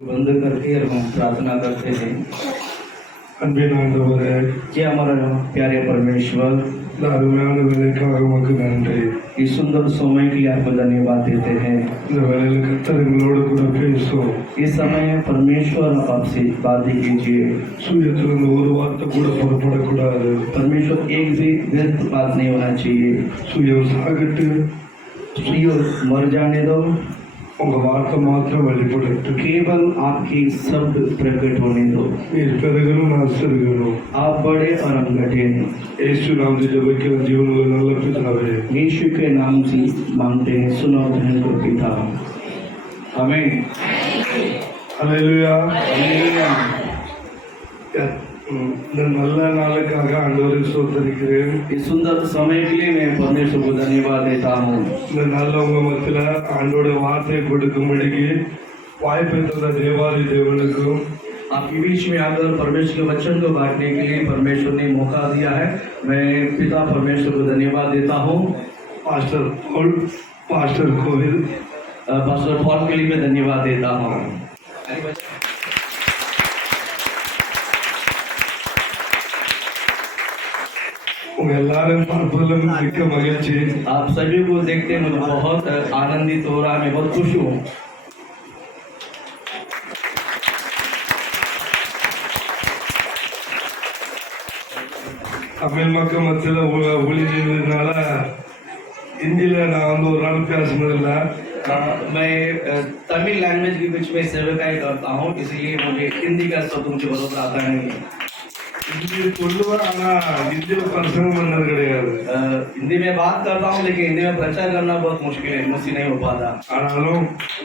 बंद करके हम प्रार्थना करते हैं அன்பின் ஆண்டவரே, कि हमारा प्यारे परमेश्वर இந்த அருமையான வேலைக்காக உமக்கு நன்றி. इस सुंदर समय के लिए आपको धन्यवाद देते हैं। இந்த வேலையில் கர்த்தர் எங்களோடு கூட பேசும். इस समय परमेश्वर आपसे बातें कीजिए। சுயத்திலிருந்து ஒரு வார்த்தை கூட புறப்படக்கூடாது. परमेश्वर एक भी व्यर्थ बात नहीं होना चाहिए। சுயம் சாகட்டு, सुयो मर जाने दो, உங்க வார்த்தை மாத்திரம் வெளிப்படட்டும். केवल आपके शब्द प्रकट होने दो। நீர் பெருகணும், நான் சிறுகணும். आप बड़े और हम घटे। இயேசு நாமத்தில் ஜெபிக்கிற ஜீவனுள்ள நல்ல பிதாவே, यीशु के नाम से मांगते हैं, सुनो धन को पिता। आमीन। அல்லேலூயா. हालेलुया। இந்த நல்ல நாளுக்காக ஆண்டவரை ஸ்தோத்திரிக்கிறேன். इस सुंदर समय के लिए मैं परमेश्वर को धन्यवाद देता हूँ। இந்த நல்லவங்க மத்தியில ஆண்டோட வார்த்தையை கொடுக்கும்படிக்கு வாய்ப்பை தந்த தேவாதி தேவனுக்கும் आपके बीच में आकर परमेश्वर के वचन को बांटने के लिए परमेश्वर ने मौका दिया है। मैं पिता परमेश्वर को धन्यवाद देता हूँ। Pastor Paul, pastor Kohil, pastor Paul के लिए मैं धन्यवाद देता हूँ। உங்க எல்லாரும் பார்ப்பதிலும் மிக்க மகிழ்ச்சி. आप सभी को देखते मुझे बहुत आनंदित हो रहा है, मैं बहुत खुश हूँ। தமிழ் மக்கள் மத்தியில் ஒளி செய்வதனால हिंदीல நான் ஒரு நாள் பேசுனதில்லை. मैं तमिल लैंग्वेज के बीच में सेवकाई करता हूँ, इसलिए मुझे हिंदी का शब्द मुझे बहुत आता नहीं। हिंदी சொல்லுவேன், ஆனா हिंदीல பிரசங்கம் பண்ணது கிடையாது. हिंदी में बात करता हूँ, लेकिन हिंदी में प्रचार करना बहुत मुश्किल है, मुझसे नहीं हो पाता। ஆனாலும்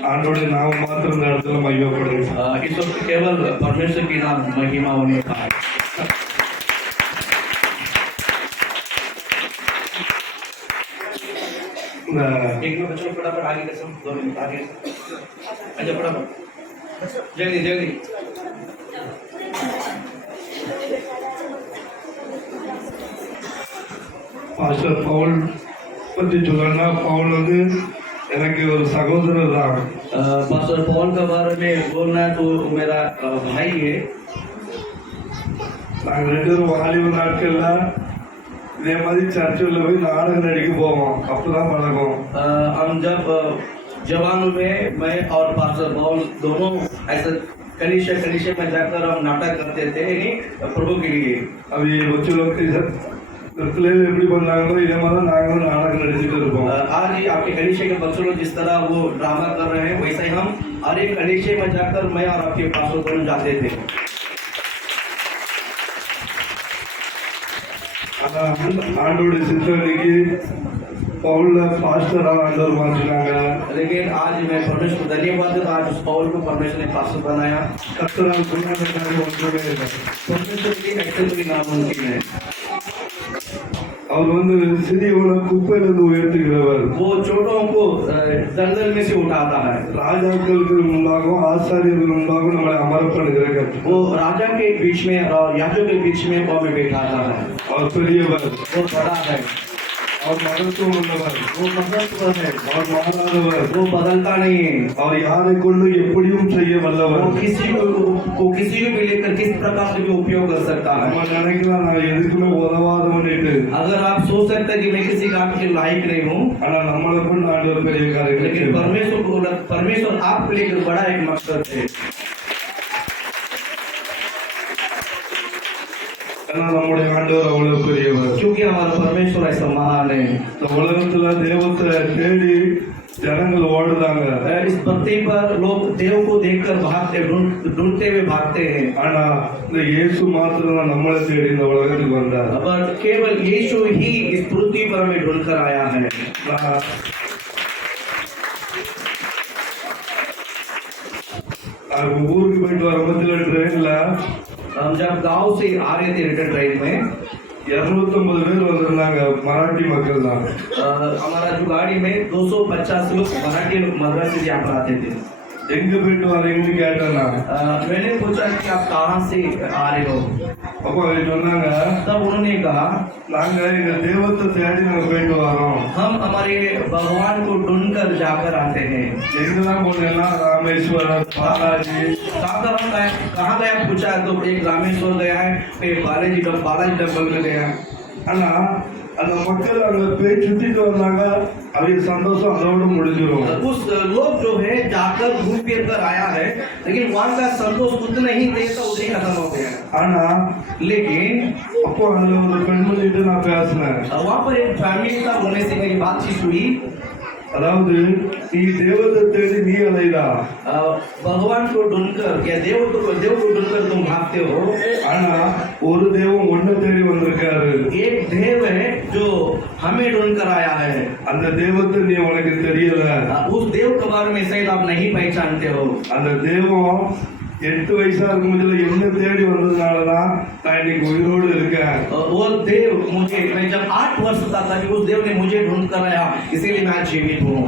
ஆண்டோட நாம மாத்திரம் இந்த இடத்துல மையப்படுது. इस वक्त केवल परमेश्वर की नाम महिमा होने का है। एक मिनट बच्चों, फटाफट आगे कसम, 2 मिनट आगे। अच्छा फटाफट, जल्दी जल्दी। பாஸ்டர் பவுல் பற்றி சொல்லணும்னா பவுல் வந்து எனக்கு ஒரு சகோதரர் தான். पास्टर पॉल के बारे में बोलना है तो मेरा भाई है। நாங்கள் ரெண்டு பேரும் வாலிப நாட்கள்ல இதே மாதிரி சர்ச்சில் போய் நாடகம் நடிக்க போவோம். அப்பதான் பழக்கம். हम जब जवान हुए, मैं और पास्टर पॉल दोनों ऐसा कलीसिया में जाकर हम नाटक करते थे, यानी प्रभु के लिए। अभी बच्चों लोग பிள்ளைகள் எப்படி பண்ணாங்களோ இதே மாதிரி நாங்களும் நாடகம் நடிச்சுட்டு இருப்போம். आज ही आपके कलीसिया के बच्चों लोग जिस तरह वो ड्रामा कर रहे हैं, वैसे ही हम हर एक कलीसिया में जाकर मैं और आपके पास्टर दोनों जाते थे। ஆனா ஆண்டோட சித்தனைக்கு பவுல்ல பாஸ்டரா ஆண்டவர் மாற்றினாங்க. लेकिन आज मैं परमेश्वर को धन्यवाद देता हूं, आज उस पौल को परमेश्वर ने पास्टर बनाया। கர்த்தரால் புரியாத காரியம் ஒன்றுமே இல்லை. परमेश्वर के लिए ऐसे कोई नामुमकिन है। அவர் வந்து சிறியவனை குப்பையிலிருந்து உயர்த்துகிறவர். वो छोटों को दलदल में से उठाता है। ராஜாக்களுக்கு முன்பாகவும் ஆசாரியர்கள் முன்பாகவும் நம்மளை அமரப்படுகிற கர்த்தர். वो राजा के बीच में और याजकों के बीच में वो में बैठाता है। அவர் பெரியவர், वो बड़ा है, அவர் மகத்துவம் உள்ளவர், वो महत्व है, அவர் மாறாதவர், वो बदलता नहीं है। அவர் யாரை கொண்டு எப்படியும் செய்ய வல்லவர். वो किसी को किसी को भी लेकर किस प्रकार से भी उपयोग कर सकता है। நம்ம நினைக்கலாம் நான் எதுக்குமே உதவாதவன்ட்டு. अगर आप सोच सकते हैं कि मैं किसी काम के लायक नहीं हूँ, ஆனா நம்மளை கொண்டு ஆண்டவர் பெரிய காரியங்களை लेकिन செய்வார். परमेश्वर आपको लेकर बड़ा एक मकसद है। ஏன்னா நம்முடைய ஆண்டவர் அவ்வளவு பெரியவர். क्योंकि हमारा परमेश्वर ऐसा महान है। இந்த உலகத்துல தெய்வத்தை தேடி ஜனங்கள் ஓடுதாங்க. इस पृथ्वी पर लोग देव को देखकर भागते, ढूंढते हुए भागते हैं। ஆனா இந்த இயேசு மாத்திரம் நம்மளை தேடி இந்த உலகத்துக்கு வந்தார். पर केवल यीशु ही इस पृथ्वी पर हमें ढूंढकर आया है। ஊருக்கு போயிட்டு வரும்போது ட்ரெயின்ல हम जब गांव से आ रहे थे रिटर्न ट्रेन में, 250 பேர் வந்திருந்தாங்க. மராठी மக்கள் தான். हमारा जो गाड़ी में 250 लोग मराठी लोग मद्रास से यहाँ पर आते थे। எங்க போயிட்டு வரீங்கன்னு கேட்டேன்னா मैंने पूछा कि आप कहाँ से आ रहे हो? அப்போ அவங்க சொன்னாங்க, तब उन्होंने कहा நாங்க எங்க தெய்வத்தை தேடி நாங்க போயிட்டு வரோம். हम हमारे भगवान को ढूंढकर जाकर आते हैं। எங்கெல்லாம் போனேன்னா ராமேஸ்வரம், பாலாஜி, कहाँ गया पूछा तो एक रामेश्वर गया है, एक बालाजी टेम्पल में गया। ஆனா அந்த மக்கள் அங்க போய் சுத்திட்டு வந்தாங்க, அவங்க சந்தோஷம் அதோட முடிஞ்சிடும். उस लोग जो है जाकर घूम फिर कर आया है, लेकिन वहाँ का संतोष उतना ही देर का उसे खत्म हो गया। ஆனா लेकिन அப்போ அதுல ஒரு பெண்மணிட்டு நான் பேசினேன். वहाँ पर एक फैमिली का होने से मेरी बातचीत हुई। அதாவது நீ தெய்வத்தை தேடி நீ அலைடா, भगवान को ढूंढकर या देव को ढूंढकर तुम भागते हो, ஆனா ஒரு தெய்வம் ஒன்ன தேடி வந்திருக்காரு. एक देव है जो हमें ढूंढकर आया है। அந்த தெய்வத்தை நீ உனக்கு தெரியல. उस देव के बारे में शायद आप नहीं पहचानते हो। அந்த தெய்வம் 8 வயசா இருக்கும்போது என்ன தேடி வந்ததுனாலதான் நான் இன்னைக்கு உயிரோடு இருக்கேன். वो देव मुझे, मैं जब 8 वर्ष का था, उस देव ने मुझे ढूंढ कर आया, इसीलिए मैं आज जीवित हूँ।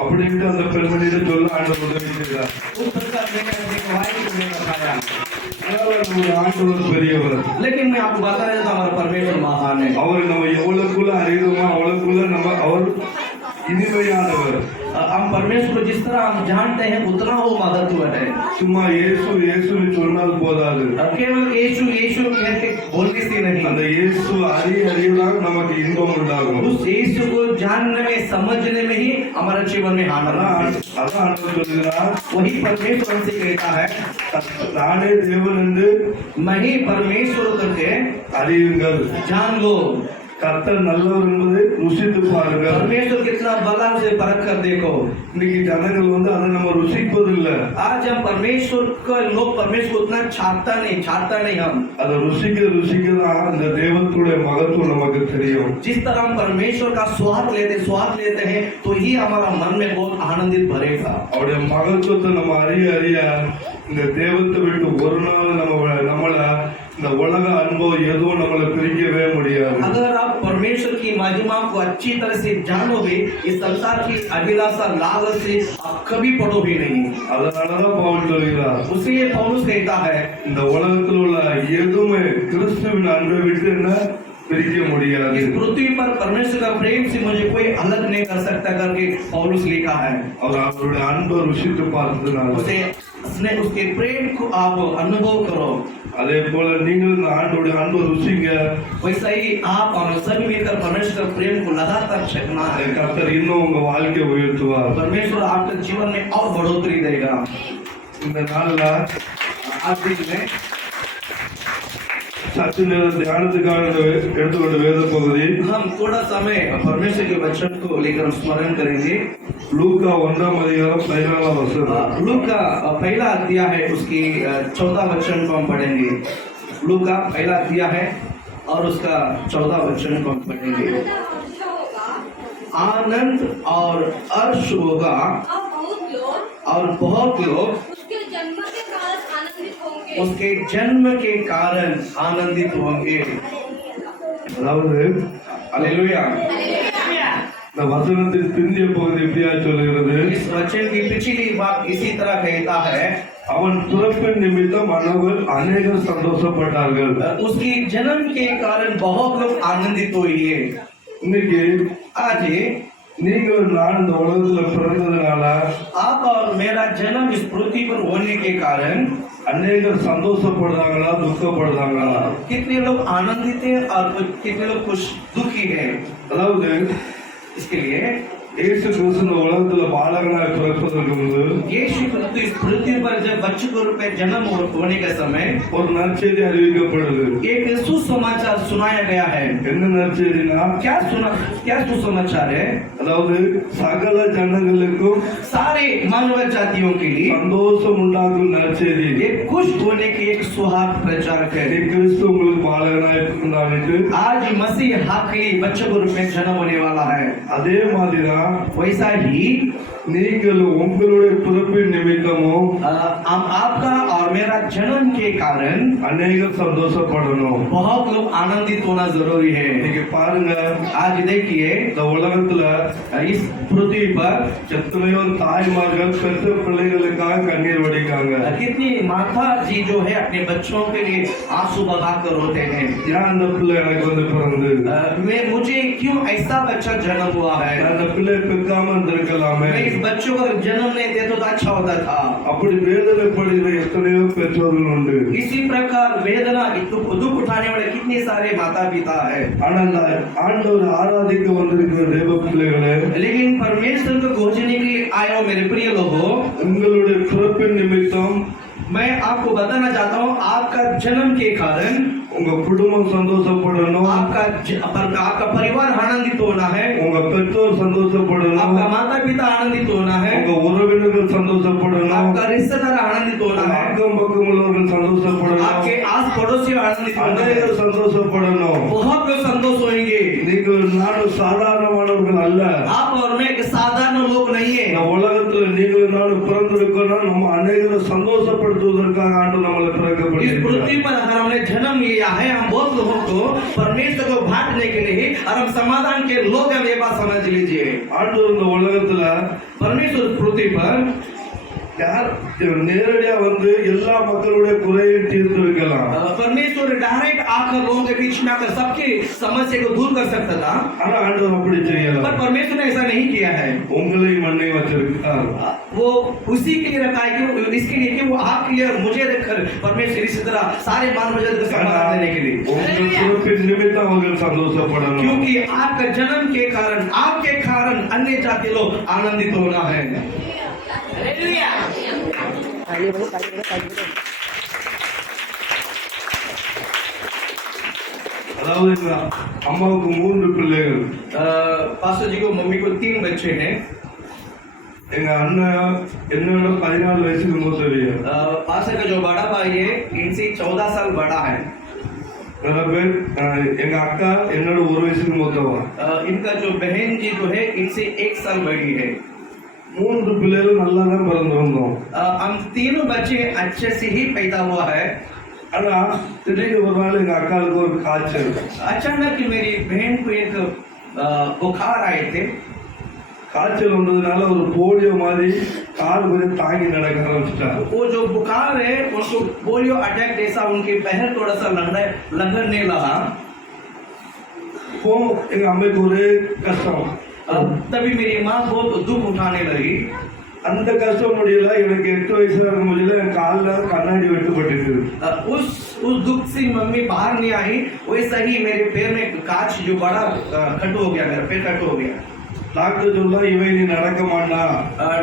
அப்படின்ட்டு அந்த பெண்மணியிட சொல்ல ஆண்டவர் உதவி செய்தார். उस प्रकार मैंने अपनी गवाही तुम्हें बताया। அதனால நம்முடைய ஆண்டவர் பெரியவர். लेकिन मैं आपको बता रहा था हमारा परमेश्वर महान है। அவர் நம்ம எவ்வளவுக்குள்ள அறியுமோ அவ்வளவுக்குள்ள நம்ம அவர் இனிமையானவர். हम परमेश्वर को जिस तरह हम जानते हैं उतना वो मददगार है। சும்மா இயேசு இயேசுன்னு சொன்னால் போதாது. केवल यीशु यीशु कहते बोलने से नहीं, அந்த இயேசு அறியதான் நமக்கு இன்பம் உண்டாகும். उस यीशु को जानने में समझने में ही हमारे जीवन में आनंद है। அதான் ஆண்டவர் சொல்கிறார், वही परमेश्वर से कहता है, நானே தேவன் என்று मैं ही परमेश्वर करके அறியுங்கள். जान लो। கர்த்தர் நல்லவர் என்பதை ருசித்து பாருங்கள். परमेश्वर कितना भला से परख कर देखो। இன்னைக்கு ஜனங்கள் அதை நம்ம ருசிப்பதில்லை. आज हम परमेश्वर का लोग परमेश्वर को उतना छाता नहीं हम। அதை ருசிக்க தான் அந்த தெய்வத்துடைய மகத்துவம் நமக்கு தெரியும். जिस तरह हम परमेश्वर का स्वाद लेते हैं तो ही हमारा मन में बहुत आनंदित भरेगा। அவருடைய மகத்துவத்தை நம்ம அறிய இந்த தெய்வத்தை விட்டு ஒரு நாள் நம்மள இந்த உலக அனுபவம் எதுவும் நம்மளை பிரிக்கவே முடியாது. अगर आप परमेश्वर की महिमा को अच्छी तरह से जानोगे, इस संसार की अभिलाषा लालच से आप कभी पड़ोगे नहीं। அதனாலதான் பவுல் சொல்கிறார், उसलिए पौलुस कहता है, இந்த உலகத்தில் உள்ள எதுவுமே கிறிஸ்துவின் அன்பை விட்டு என்ன பிரிக்க முடியாது. इस पृथ्वी पर परमेश्वर का प्रेम से मुझे कोई अलग नहीं कर सकता करके पौलुस लिखा है। அவருடைய அன்பை ருசித்து பார்த்ததுனால उसके प्रेम को आप अनुभव करो। அதே போல நீங்கள் இந்த ஆண்டோடைய அன்பை ருசிங்க. वैसा ही आप और सभी मिलकर परमेश्वर का प्रेम को लगातार छकना है। கர்த்தர் இன்னும் உங்க வாழ்க்கையை உயர்த்துவார். परमेश्वर आपके जीवन में और बढ़ोतरी देगा। இந்த நாள்ல आज दिन में சற்று நேரம் தியானத்துக்காக எடுத்துக்கொண்ட வேத பகுதி हम थोड़ा समय परमेश्वर के वचन को लेकर स्मरण करेंगे। லூக்கா 1ஆம் அதிகாரம் 14ஆம் வசனம். लूका पहला अध्याय है, उसकी 14 वचन को हम पढ़ेंगे। लूका पहला अध्याय है और उसका 14 वचन को हम पढ़ेंगे। आनंद और अर्श होगा और बहुत लोग उसके जन्म के कारण आनंदित होंगे। அதாவது हालेलुया। இந்த வசனத்தின் பிந்திய பகுதி எப்படியா சொல்கிறது, इस वचन की पिछली बात इसी तरह कहता है, அவன் பிறப்பின் நிமித்தம் அநேகர் சந்தோஷப்பட்டார்கள். उसकी जन्म के कारण बहुत लोग आनंदित हुए। இன்னைக்கு आज நீங்கள் நான் இந்த உலகத்துல பிறந்ததுனால आप और मेरा जन्म इस पृथ्वी पर होने के कारण அநேகர் சந்தோஷப்படுறாங்களா துக்கப்படுறாங்களா? कितने लोग आनंदित हैं और कितने लोग खुश दुखी हैं। அதாவது इसके लिए இயேசு கிறிஸ்து இந்த உலகத்துல பாலகனாய் பிறப்பதற்கு முன்பு यीशु क्रिस्त इस पृथ्वी पर जब बच्चे के रूप में जन्म होने के समय ஒரு நற்செய்தி அறிவிக்கப்படுது. एक सुसमाचार सुनाया गया है। என்ன நற்செய்தினா, क्या सुसमाचार है? அதாவது சகல ஜனங்களுக்கும் सारे मानव जातियों के लिए சந்தோஷம் உண்டாக்கும் நற்செய்தி. एक खुश होने की एक सुहाग प्रचारक है। கிறிஸ்து உங்களுக்கு பாலகனாய் பிறந்தான்ட்டு आज मसीह आपके लिए बच्चे के रूप में जन्म होने वाला है। அதே மாதிரிதான் वैसा ही நீங்கள் உங்களுடைய பிறப்பின் நிமித்தமும் आपका और मेरा जन्म के कारण அநேக சந்தோஷப்படணும். बहुत लोग आनंदित होना जरूरी है. இன்னைக்கு பாருங்க, आज देखिए இந்த உலகத்துல इस पृथ्वी पर எத்தனையோ தாய்மார்கள் பெற்ற பிள்ளைகளுக்காக கண்ணீர் வடிக்காங்க. कितनी माता जी जो है अपने बच्चों के लिए आंसू बहाकर रोते हैं. ஏன் அந்த பிள்ளை எனக்கு வந்து பிறந்து, मुझे क्यों ऐसा बच्चा जन्म हुआ है. அந்த பிள்ளை பெக்காம இருந்திருக்கலாமே. मैं इस बच्चों को जन्म नहीं देता तो अच्छा होता था. அப்படி வேதனைப்படுகிற எத்தனையோ பெற்றோர்கள் உண்டு. इसी प्रकार वेदना दुख उठाने वाले कितने सारे माता पिता है. ஆனால் ஆண்டவர் ஆராதிக்க வந்திருக்கிற தேவ பிள்ளைகளே, लेकिन परमेश्वर को खोजने के लिए आए हो मेरे प्रिय लोगों, உங்களுடைய பிறப்பின் நிமித்தம் मैं आपको बताना चाहता हूँ आपका जन्म के कारण உங்க குடும்பம் சந்தோஷப்படணும், आपका परिवार आनंदित होना है, உங்க பெற்றோர் சந்தோஷப்படணும், आपका माता पिता आनंदित होना है, உங்க உறவினர்கள் சந்தோஷப்படணும், आपका रिश्तेदार आनंदित होना है, அக்கம் பக்கம் உள்ளவர்கள் சந்தோஷப்படணும், आपके आस पड़ोसी आनंदित होना है. அநேகர் சந்தோஷப்படணும். बहुत लोग संतोष होंगे. நீங்கள் நானும் சாதாரணமானவர்கள் அல்ல. आप और मैं एक साधारण लोग नहीं है. இந்த உலகத்துல நீங்கள் நானும் பிறந்திருக்கோம்னா நம்ம அநேகரை சந்தோஷப்படுத்துவதற்காக ஆண்டு நம்மளை इस பிறக்கப்படுகிறார். पृथ्वी पर अगर हमने जन्म लिया है, हम बहुत लोगों को परमेश्वर को बांटने के लिए और हम समाधान के लोग हम ये बात समझ लीजिए. ஆண்டு இந்த உலகத்துல परमेश्वर पृथ्वी पर யார் நேரடியா வந்து எல்லா மக்களுடைய குறையை தீர்த்து வைக்கலாம். परमेश्वर डायरेक्ट आकर लोगों के बीच में आकर सबकी समस्या को दूर कर सकता था. ஆனா ஆண்டவர் அப்படி செய்யல. पर परमेश्वर ने ऐसा नहीं किया है. உங்களை மண்ணை வச்சிருக்கார். वो उसी के लिए रखा है कि इसके लिए कि वो आपके लिए मुझे रखकर परमेश्वर इसी तरह सारे मानव जाति को समाधान देने के लिए. உங்கள் பிறப்பின் நிமித்தம் அவர்கள் சந்தோஷப்படணும். क्योंकि आपका जन्म के कारण आपके कारण अन्य जाति लोग आनंदित होना है. அதாவது இந்த அம்மாவுக்கு 3 பிள்ளைகள். पास्टर जी को मम्मी को 3 बच्चे हैं. எங்க அண்ணன் என்னோட 14 வயசுக்கு மூத்தவிய. पास्टर का जो बड़ा भाई है इनसे 14 साल बड़ा है. எங்க அக்கா என்னோட 1 வயசுக்கு மூத்தவ. इनका जो बहन जी जो है इनसे 1 साल बड़ी है. 3 பிள்ளைகளும் நல்லா தான் பிறந்திருந்தோம். हम तीनों बच्चे अच्छे से ही पैदा हुआ है. ஆனா திடீர்னு ஒரு நாள் எங்க அக்காவுக்கு ஒரு காய்ச்சல். अचानक मेरी बहन को एक बुखार आए थे. காய்ச்சல் வந்ததுனால ஒரு போலியோ மாதிரி கால் கொஞ்சம் தாங்கி நடக்க ஆரம்பிச்சிட்டாங்க. वो जो बुखार है उसको पोलियो अटैक जैसा उनके पैर थोड़ा सा लंगड़ने लगा. இப்போ எங்க அம்மைக்கு ஒரே கஷ்டம். तभी मेरी माँ बहुत दुख उठाने लगी. அந்த கஷ்டம் முடியல, எனக்கு 8 வயசுல இருக்க முடியல, என் கால்ல கண்ணாடி வெட்டுப்பட்டுச்சு. उस दुख से मम्मी बाहर नहीं आई. वैसा ही मेरे पैर में कांच जो बड़ा कट हो गया, मेरा पैर कट हो गया. டாக்டர் சொல்ல இவன் நீ நடக்க மாட்டான்,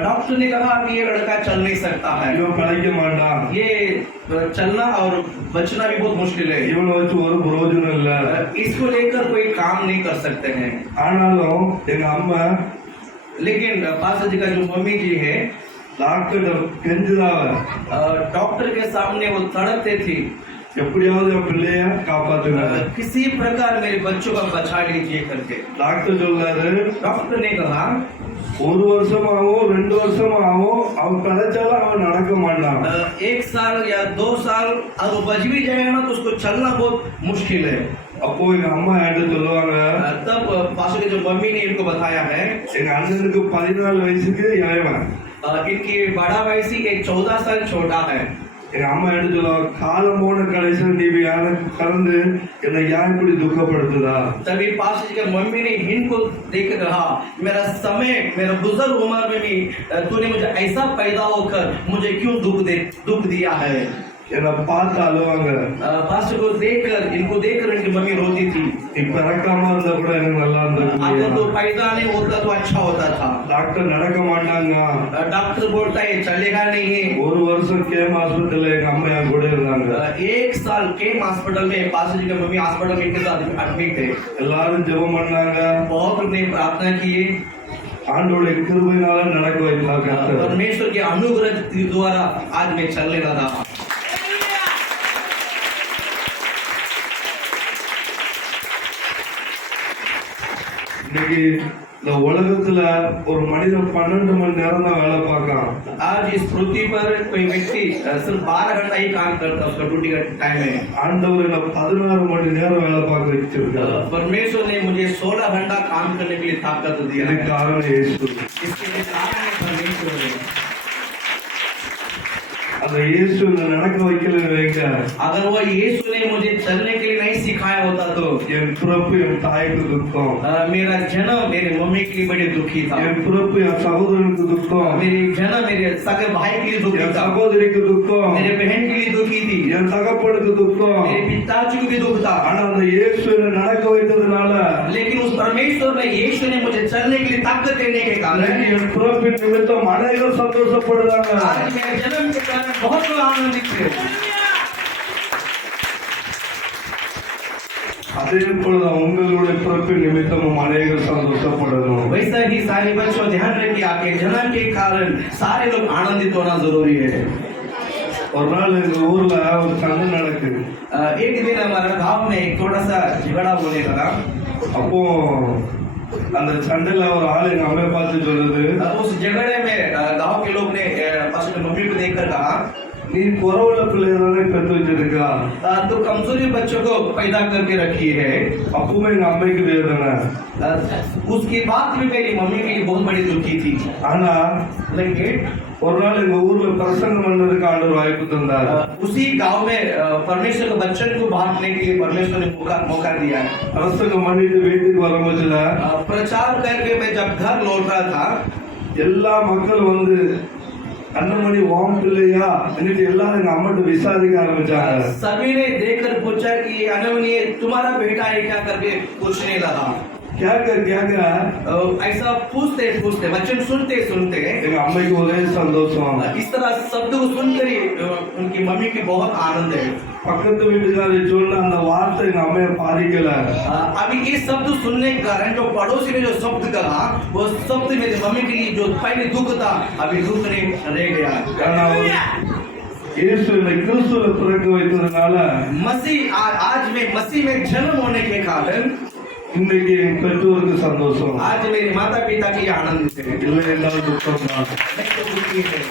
डॉक्टर ने कहा कि ये लड़का चल नहीं सकता है, இவன் பழைக்க மாட்டான், ये चलना और बचना भी बहुत मुश्किल है, இவனை வச்சு ஒரு பிரயோஜனம் இல்ல. इसको लेकर कोई काम नहीं कर सकते हैं. ஆனாலும் எங்க அம்மா लेकिन पास्टर जी का जो मम्मी जी है டாக்டர் கெஞ்சுதாவ, डॉक्टर के सामने वो तड़पते थी, எப்படியாவது என் பிள்ளைய காப்பாத்துங்க, किसी प्रकार मेरे बच्चों का बचा लीजिए करके. டாக்டர் சொல்லாரு. डॉक्टर ने कहा 1 வருஷமாவும் 2 வருஷமாவும் அவன் கிடைச்சாலும் அவன் நடக்க மாட்டான். 1 साल या 2 साल अगर वो बच भी जाएगा ना तो उसको चलना बहुत मुश्किल है. அப்போ எங்க அம்மா என்கிட்ட சொல்லுவாங்க, तब पास्टर की जो मम्मी ने इनको बताया है, எங்க அண்ணனுக்கு 14 வயசுக்கு இளையவன், इनकी बड़ा वयसी एक 14 साल छोटा है. எங்க அம்மா என்கிட்ட சொல்லுவாங்க, காலம் போன கடைசியில் நீ யாரும் கலந்து என்னை யார் இப்படி துக்கப்படுத்துதா. तभी पास्टर जी की मम्मी ने इनको देख कहा, मेरा समय मेरा बुजुर्ग उम्र में भी तूने मुझे ऐसा पैदा होकर मुझे क्यों दुख दिया है. என்னை பார்த்து அழுவாங்க. पास्टर को देखकर इनको देखकर इनकी मम्मी रोती थी. நீ பிறக்காம இருந்தா கூட எனக்கு நல்லா अगर तो இருந்திருக்கும். पैदा नहीं होता तो अच्छा होता था. டாக்டர் நடக்க மாட்டாங்க. डॉक्टर बोलता है चलेगा नहीं. 1 வருஷம் கேம் ஹாஸ்பிட்டல்ல எங்க அம்மா என் கூட இருந்தாங்க. 1 साल केम हॉस्पिटल में पास्टर जी की मम्मी हॉस्पिटल में इनके साथ एडमिट थे. எல்லாரும் ஜெபம் பண்ணாங்க. बहुत ने प्रार्थना किए. ஆண்டவருடைய கிருபையினால நடக்க வைக்கலாம் கர்த்தர். परमेश्वर के अनुग्रह द्वारा आज मैं चलने लगा. இன்னைக்கு இந்த உலகத்துல ஒரு மனிதன் 12 மணி நேரம் தான் வேலை பார்க்கலாம். आज इस पृथ्वी पर कोई व्यक्ति सिर्फ 12 घंटा ही काम करता है, उसका ड्यूटी का टाइम है। ஆண்டவர் என்ன 16 மணி நேரம் வேலை பார்க்க வச்சிருக்காரு. परमेश्वर ने मुझे 16 घंटा काम करने के लिए ताकत दिया है। இதுக்கு காரணம் இயேசு. इसके लिए कारण है परमेश्वर है। அந்த இயேசு நடக்க வைக்கல வைங்க. अगर वो यीशु ने मुझे चलने के लिए नहीं सिखाया होता तो என் பிறப்பு என் தாய்க்கு துக்கம், मेरा जन्म मेरे मम्मी के लिए बड़े दुखी था, என் பிறப்பு என் சகோதரனுக்கு துக்கம், मेरी जन्म मेरे सगे भाई के लिए दुखी என் था, சகோதரிக்கு துக்கம், मेरे बहन के लिए दुखी थी, என் தகப்பனுக்கு துக்கம். मेरे पिताजी को भी दुख था। ஆனா அந்த இயேசு என்ன நடக்க வைத்ததுனால लेकिन उस परमेश्वर ने यीशु ने मुझे चलने के लिए ताकत देने के कारण என் பிறப்பின் நிமித்தம் அனைவரும் சந்தோஷப்படுறாங்க. आज मेरे जन्म के कारण बहुत लोग आनंदित थे। அதே போலதான் உங்களுடைய பிறப்பின் நிமித்தமும் அனைவரும் சந்தோஷப்படணும். वैसा ही सारे बच्चों ध्यान रखिए, आपके जन्म के कारण सारे लोग आनंदित होना जरूरी है। ஒரு நாள் எங்க ஊர்ல ஒரு சண்டை நடக்குது. एक दिन हमारे गांव में एक थोड़ा सा झगड़ा होने लगा। அப்போ அந்த சண்டையில ஒரு ஆள் எங்க அம்மையை பார்த்து சொல்லுது, उस झगड़े में गांव के लोग ने फर्स्ट मम्मी को देखकर कहा, நீ குறவுள்ள பிள்ளைதானே பெற்று வச்சிருக்கா. तो कमजोरी बच्चों को पैदा करके रखी है। அப்பவுமே எங்க அம்மைக்கு வேதனை. उसकी बात भी मेरी मम्मी के लिए बहुत बड़ी दुखी थी। ஆனா लेकिन ஒரு நாள் எங்க ஊர்ல பிரசங்கம் பண்ணதுக்கு ஆண்டவர் வாய்ப்பு தந்தார். उसी गांव में परमेश्वर के बच्चन को बांटने के लिए परमेश्वर ने मौका दिया है। பிரசங்கம் பண்ணிட்டு வீட்டுக்கு வரும்போதுல प्रचार करके मैं जब घर लौट रहा था, எல்லா மக்களும் வந்து அண்ணமணி ஓம் பிள்ளையா എന്നിട്ട് எல்லாரும் எங்க அம்மாட்ட விசாரிக்க ஆரம்பிச்சாங்க. सभी ने देखकर पूछा कि अनमनी तुम्हारा बेटा है क्या करके पूछने लगा। கேட்க கேட்க ऐसा पूछते पूछते बच्चन सुनते सुनते எங்க अम्மைக்கு ஒரே சந்தோஷம். इस तरह शब्द को सुनकर ही उनकी मम्मी की बहुत आनंद है। பக்கத்து வீட்டுக்காரி சொன்ன அந்த வார்த்தை எங்க அம்மையை பாதிக்கல. अभी ये शब्द सुनने के कारण जो पड़ोसी ने जो शब्द कहा, वो शब्द मेरी मम्मी के लिए जो पहले दुख था अभी दुख नहीं रह गया। இயேசு கிறிஸ்துவ பிறக்க வைத்ததுனால मसीह आज में मसीह में जन्म होने के कारण இன்னைக்கு என் பெற்றோருக்கு சந்தோஷம். आज मेरे माता पिता के लिए आनंदित है। இல்லை என்றால் துக்கம் தான். नहीं तो दुखी है।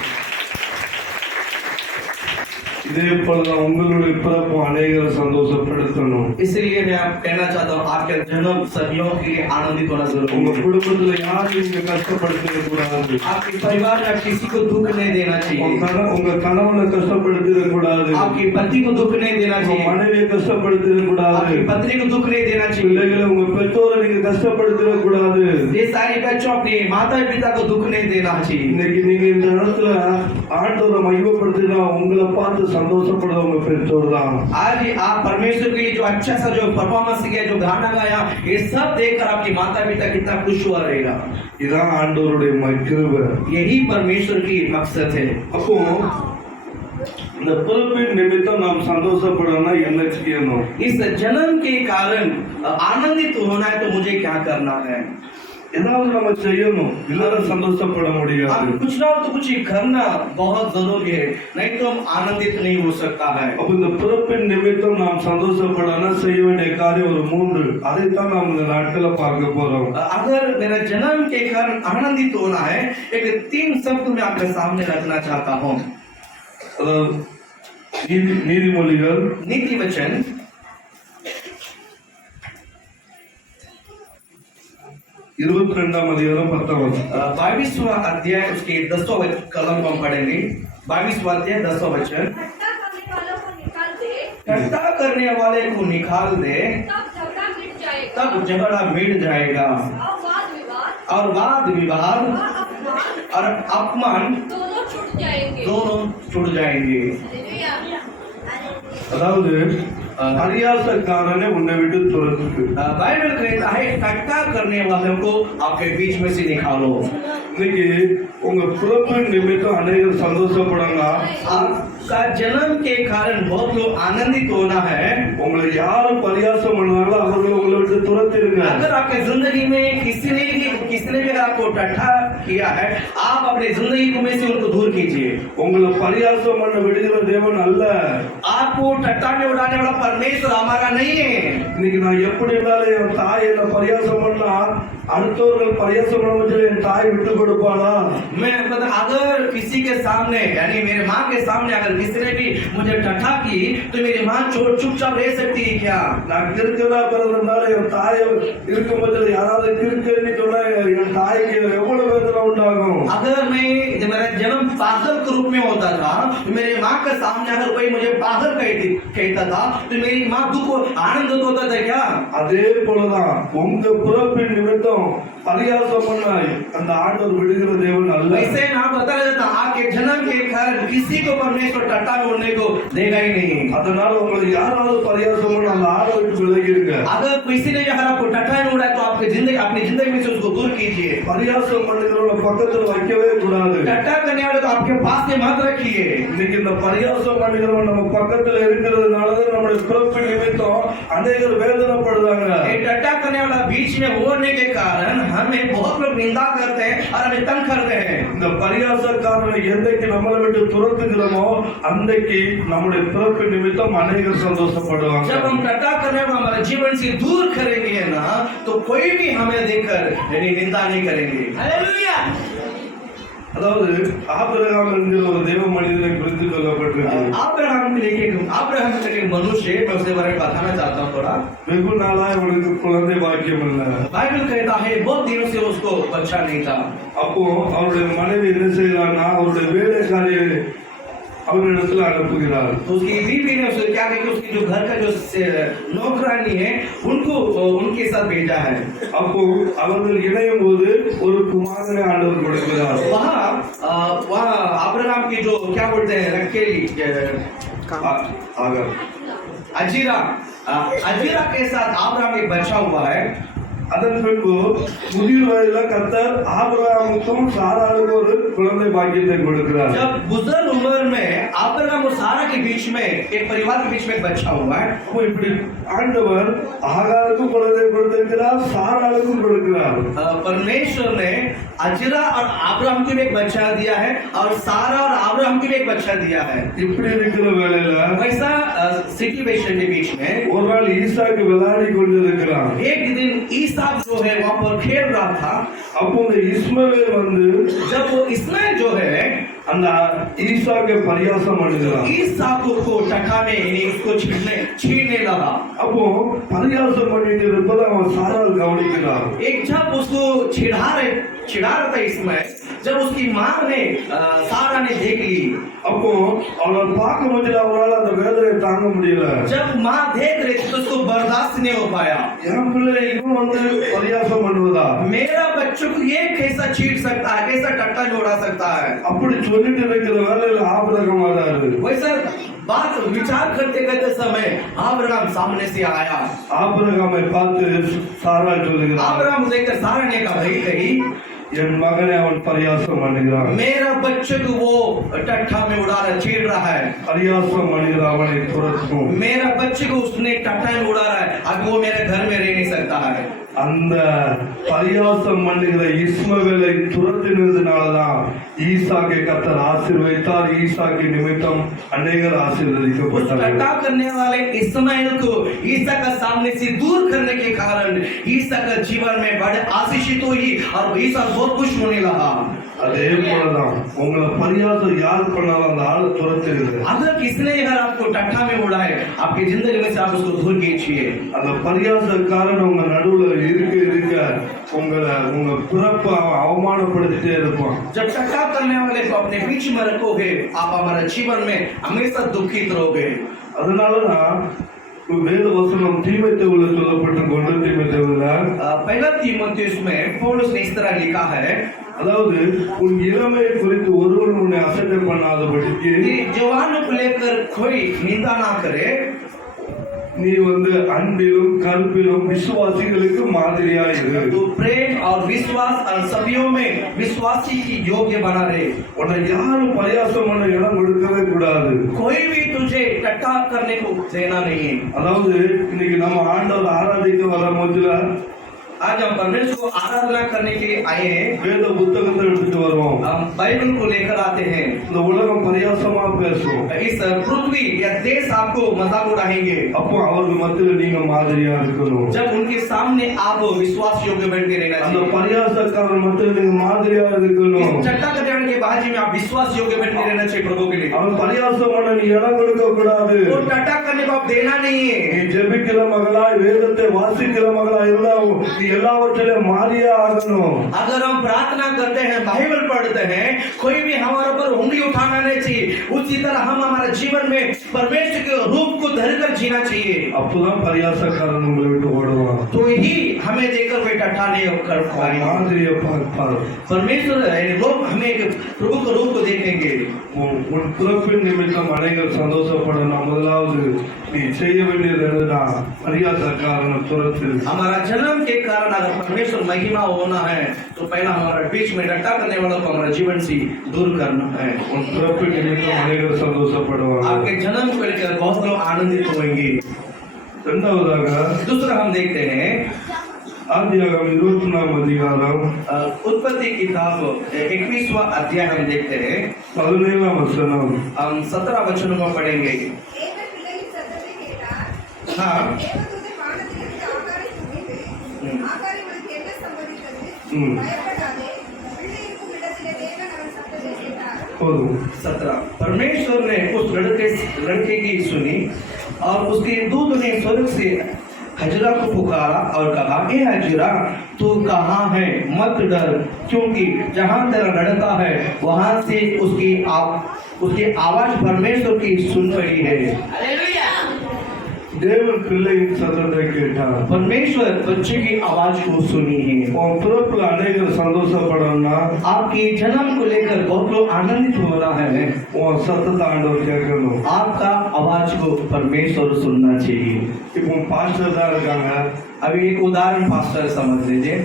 இதே போலதான் உங்களுடைய பிறப்பு அநேகரை சந்தோஷப்படுத்தணும். इसलिए मैं आप कहना चाहता हूँ, आपके जन्म सदियों के लिए आनंदित होना जरूरी உங்க है। குடும்பத்துல யாரும் நீங்க கஷ்டப்படுத்த கூடாது. आपके परिवार में किसी को दुख नहीं देना चाहिए। உங்க கணவனை கஷ்டப்படுத்திட கூடாது. आपके पति को दुख नहीं देना உங்க चाहिए। மனைவியை கஷ்டப்படுத்திட கூடாது. आपकी पत्नी को दुख नहीं देना चाहिए। பிள்ளைகளை உங்க பெற்றோரை நீங்க கஷ்டப்படுத்திட கூடாது. ये सारे बच्चों अपने माता पिता को दुख नहीं देना चाहिए। இன்னைக்கு நீங்க இந்த இடத்துல ஆண்டவரை மகிமைப்படுத்தினா உங்களை பார்த்து சந்தோஷப்படுற உங்க பெற்றோர் தான். आज आप परमेश्वर के लिए जो अच्छा सा जो परफॉर्मेंस किया, जो गाना गाया, ये सब देखकर आपके माता पिता कितना खुश हुआ रहेगा। இதான் ஆண்டவருடைய கிருபை. यही परमेश्वर की मकसद है। அப்போ இந்த பிறப்பின் நிமித்தம் நாம் சந்தோஷப்படணும்னா என்ன செய்யணும்? इस जन्म के कारण आनंदित होना है तो मुझे क्या करना है? ஏதாவது நம்ம செய்யணும், இல்லைன்னா சந்தோஷப்பட முடியாது. आप कुछ ना तो कुछ करना बहुत जरूरी है, नहीं तो हम आनंदित नहीं हो सकता है। அப்ப இந்த பிறப்பின் நிமித்தம் நாம் சந்தோஷப்படணும்னா செய்ய வேண்டிய காரியம் ஒரு 3. அதைத்தான் நாம் இந்த நாட்களை பார்க்க போறோம். अगर मेरा जन्म के कारण आनंदित होना है, एक 3 शब्द मैं आपके सामने रखना चाहता हूँ। அதாவது நீதிமொழிகள் नीति वचन 22ஆம் அதிகாரம் 10ஆம் வசனம். 22वां अध्याय उसके 10वां कलम को हम पढ़ेंगे। 22वां अध्याय 10वां वचन। ठट्टा करने वाले को निकाल दे, तब झगड़ा मिट जाएगा और वाद विवाद और अपमान दोनों छूट जाएंगे। அதாவது பரியாசக்காரனை உன்னை விட்டு துரத்து. बाइबल कहता है ठट्टा करने वालों को आपके बीच में से निकालो। இன்னைக்கு உங்க பிறப்பின் நிமித்தம் அநேகர் சந்தோஷப்படாங்க. आप का जन्म के कारण बहुत लोग आनंदित होना है। உங்களை யாரு பரியாசம் பண்ணாங்களோ அவர்களை உங்களை விட்டு துரத்திடுங்க. अगर आपके जिंदगी में किसी ने भी आपको टट्टा किया है, आप अपने जिंदगी में से उनको दूर कीजिए। உங்களை பரியாசம் பண்ண விடுகிற தேவன் அல்ல. आपको टट्टा में उड़ाने वाला परमेश्वर हमारा नहीं है। இன்னைக்கு நான் எப்படி இருந்தாலும் என் தாய் என்ன பரியாசம் பண்ணா அடுத்தவர்கள் பரியாசம் பண்ண வச்சு என் தாய் விட்டு கொடுப்பாளா? मैं मतलब अगर किसी के सामने यानी मेरे माँ के सामने अगर किसी ने भी मुझे टट्टा की तो मेरी माँ चुपचाप रह सकती है क्या? நான் கிறுக்கனா பிறந்தனால என் தாய் இருக்கும்போது யாராவது கிறுக்குன்னு சொன்னா என் தாய்க்கு எவ்வளவு வேதனை உண்டாகும். अगर मैं जब मेरा जन्म पागल के रूप में होता था तो मेरी माँ के सामने अगर कोई मुझे पागल कहता था तो मेरी माँ दुख आनंद होता था क्या? அதே போலதான் உங்க பிறப்பின் நிமித்தம் பரியாசம் பண்ண அந்த ஆண்டவர் விடுகிற தேவன் அல்ல. वैसे ना बता रहा था आपके जन्म के कारण किसी को परमेश्वर टट्टा में उड़ने को देगा ही नहीं। அதனால உங்களை யாராவது பரியாசம் பண்ண அந்த ஆளை விட்டு விலகிருங்க. अगर किसी ने अगर आपको टट्टा में उड़ाया तो आपकी जिंदगी में से उसको दूर कीजिए। பரியாசம் பண்ணுகிறவங்க பக்கத்துல வைக்கவே கூடாது. टट्टा करने वाले तो आपके पास में मत रखिए। இன்னைக்கு இந்த பரியாசம் பண்ணுகிறவங்க நம்ம பக்கத்துல இருக்கிறதுனாலதான் நம்முடைய பிறப்பின் நிமித்தம் அநேகர் வேதனைப்படுறாங்க. ये टट्टा करने वाला बीच में होने के कारण हमें बहुत लोग निंदा करते हैं और हमें तंग करते हैं। இந்த பரியாசக்காரனை என்றைக்கு நம்மளை விட்டு துரத்துகிறோமோ அன்றைக்கு நம்முடைய பிறப்பின் நிமித்தம் அநேகர் சந்தோஷப்படுவாங்க. जब हम टट्टा करने वाला हमारे जीवन से दूर करेंगे ना तो कोई भी हमें देखकर निंदा नहीं करेंगे। हालेलुया। அதாவது ஆபிரகாம் என்கிற ஒரு தேவ மனிதனை குறித்து சொல்லப்பட்டிருக்கு. आब्राहम के लिए मनुष्य मैं उसके बारे में बताना चाहता हूँ थोड़ा। வெகு நாளா அவனுக்கு குழந்தை பாக்கியம் இல்லை. बाइबल कहता है बहुत दिनों से उसको बच्चा नहीं था। அப்போ அவருடைய மனைவி என்ன செய்யறான்னா அவருடைய வேலைக்காரியை அவரிடத்துல அனுப்புகிறார். तो उसकी बीवी ने उसे क्या किया कि उसकी जो घर का जो नौकरानी है उनको उनके साथ भेजा है। அப்போ அவர்கள் இணையும் போது ஒரு குமாரனை ஆண்டவர் கொடுக்கிறார். वहाँ अब्राहम की जो क्या बोलते हैं रखेली अजीरा के साथ अब्राहम एक बच्चा हुआ है। அதன் பின்பு முதிர் வயதுல கர்த்தர் ஆபிரகாமுக்கும் சாராளுக்கும் ஒரு குழந்தை பாக்கியத்தை கொடுக்கிறார். जब बुजुर्ग उम्र में अब्राहम और सारा के बीच में एक परिवार के बीच में एक बच्चा हुआ है। அப்போ இப்படி ஆண்டவர் ஆகாருக்கும் குழந்தை கொடுத்திருக்கிறார், சாராளுக்கும் கொடுக்கிறார். परमेश्वर ने अजरा और अब्राहम को भी एक बच्चा दिया है और सारा और अब्राहम को भी एक बच्चा दिया है। இப்படி இருக்கிற வேளையில वैसा सिचुएशन के बीच में ஒரு நாள் ஈசாக்கு விளையாடி கொண்டிருக்கிறான். एक दिन ईसाक जो है वहाँ पर खेल रहा था। அப்போ இந்த இஸ்மவேல் வந்து जब वो इस्माइल जो है அந்த ஈசாக்கை பரியாசம் பண்ணுகிறான். ईसाक को टका में इसको छीनने लगा। அப்போ பரியாசம் பண்ணிட்டு இருப்பதை அவன் சாராள் கவனிக்கிறார். एक जब उसको चिढ़ा रहा था इस्माइल, जब उसकी माँ ने सारा ने देख ली, அப்போ அவளை பார்க்கும் போது அவரால் அந்த வேதனை தாங்க முடியல. जब माँ देख रही थी तो उसको बर्दाश्त नहीं हो पाया। என் பிள்ளை இவன் வந்து பரியாசம் பண்ணுவதா, मेरा बच्चों को ये कैसा छीट सकता है, कैसा टट्टा जोड़ा सकता है। அப்படி சொல்லிட்டு இருக்கிற வேலையில ஆபிரகாம் வராரு. वैसा बात विचार करते करते समय अब्राहम सामने से आया। ஆபிரகாமை பார்த்து சாராள் சொல்லுகிறார், अब्राहम देखकर सारा ने कहा भाई என் மகனை அவன் பரியாசம் பண்ணுகிறான். मेरा बच्चे को वो टट्टा में उड़ा रहा, छेड़ रहा है। பரியாசம் பண்ணுகிற அவனை துரத்தும். मेरा बच्चे को उसने टट्टा में उड़ा रहा है, अब वो मेरे घर में रह नहीं सकता है। அந்த பரியாசம் பண்ணுகிற இஸ்மவேலை துரத்தினதுனாலதான் ஈசாக்கை கர்த்தர் ஆசீர்வதித்தார். ஈசாக்கு நிமித்தம் அநேகர் ஆசீர்வதிக்கப்பட்டார்கள். टट्टा करने वाले इस्माइल को ईसा का सामने से दूर करने के कारण ईसा का जीवन में बड़े आशीषित हुई और ईसा बहुत खुश होने लगा। அதே போலதான் உங்களை பரியாசம் யார் பண்ணாலும் அந்த ஆளை துரத்திடுங்க. अगर किसने अगर आपको टट्टा में उड़ाए आपकी जिंदगी में से आप उसको दूर कीजिए। அந்த பரியாசக்காரன் உங்க நடுவுல இருக்க உங்க பிறப்பை அவமானப்படுத்திட்டே இருப்பான். जब टट्टा करने वाले को अपने बीच में रखोगे आप हमारे जीवन में हमेशा दुखित रहोगे। அதனாலதான் வேத வசனம் தீமோத்தேயுல சொல்லப்பட்டிருக்க தீமோத்தேயுல पहला तीमुथियुस में पौलुस ने इस तरह लिखा है, அதாவது உன் இளமையை குறித்து ஒருவன் உன்னை அசட்டை பண்ணாதபடிக்கு जवानों को लेकर कोई निंदा ना करे। நீ வந்து அன்பிலும் கருப்பிலும் விசுவாசிகளுக்கு மாதிரியா இரு. तो प्रेम और विश्वास और सभ्यों में विश्वासी की योग्य बना रहे. உன்னை யாரும் பரியாசம் பண்ண இடம் கொடுக்கவே கூடாது. कोई भी तुझे टट्टा करने को देना नहीं है. அதாவது இன்னைக்கு நம்ம ஆண்டவர் ஆராதிக்க வர முதல்ல आज हम परमेश्वर को आराधना करने के लिए आए हैं. வேத புத்தகத்தை எடுத்துட்டு வருவோம். हम बाइबल को लेकर आते हैं. இந்த உலகம் பரியாசமா பேசும். इस पृथ्वी या देश आपको मजाक उड़ाएंगे. அப்போ அவருக்கு மத்தியில நீங்க மாதிரியா இருக்கணும். जब उनके सामने आप विश्वास योग्य बन के रहना அந்த चाहिए. பரியாசக்காரன் மத்தியில நீங்க மாதிரியா இருக்கணும். इस चट्टा करने के बाजी में आप विश्वास योग्य बन के रहना चाहिए प्रभु के लिए. அவன் பரியாசம் பண்ண நீ இடம் கொடுக்க கூடாது. वो टट्टा करने को आप देना नहीं है. நீ ஜெபிக்கிற மகளாய் வேதத்தை வாசிக்கிற மகளாய் இருந்தா நீ எல்லாவற்றிலும் மாறியா ஆகணும். अगर हम प्रार्थना करते हैं बाइबल पढ़ते हैं कोई भी हमारे ऊपर उंगली उठाना नहीं चाहिए. उसी तरह हम हमारे जीवन में परमेश्वर के रूप को धरकर जीना चाहिए. அப்பதான் பரியாசக்காரன் உங்களை விட்டு ஓடுவான். तो ही हमें देखकर वे टट्टा नहीं कर पाएंगे. மாதிரியை பார்ப்பார். परमेश्वर लोग हमें प्रभु के रूप को देखेंगे. உன் பிறப்பின் நிமித்தம் அனைவர் சந்தோஷப்படணும். முதலாவது நீ செய்ய வேண்டியது என்னன்னா பரியாசக்காரனை துரத்து. हमारा जन्म के कारण अगर परमेश्वर महिमा होना है तो पहला हमारा बीच में टट्टा करने वालों को हमारा जीवन से दूर करना है. உன் பிறப்பின் நிமித்தம் அனைவர் சந்தோஷப்படுவாங்க. आपके जन्म को लेकर बहुत लोग आनंदित होंगे. இரண்டாவதாக दूसरा हम देखते हैं ஆதியாகமம் 24 அதிகாரம் उत्पत्ति किताब 21वां अध्याय हम देखते हैं. 17 வசனம். हम 17 वचनों में पढ़ेंगे. हाँ போதும். 17 परमेश्वर ने उस लड़के की सुनी और उसके दूत ने स्वर्ग से हजरा को पुकारा और कहा, हे हजरा तू कहाँ है? मत डर, क्योंकि जहाँ तेरा लड़का है वहाँ से उसकी आवाज परमेश्वर की सुन पड़ी है. தேவன் பிள்ளையின் சத்தத்தை கேட்டார். परमेश्वर बच्चे की आवाज को सुनी है. உன் பிறப்புல அனைவர் சந்தோஷப்படணும்னா आपके जन्म को लेकर बहुत लोग आनंदित हो रहा है. உன் சத்தத்தை ஆண்டவர் கேட்கணும். आपका आवाज को परमेश्वर सुनना चाहिए. இப்போ பாஸ்டர் தான் இருக்காங்க. अभी एक उदाहरण पास्टर समझ लीजिए.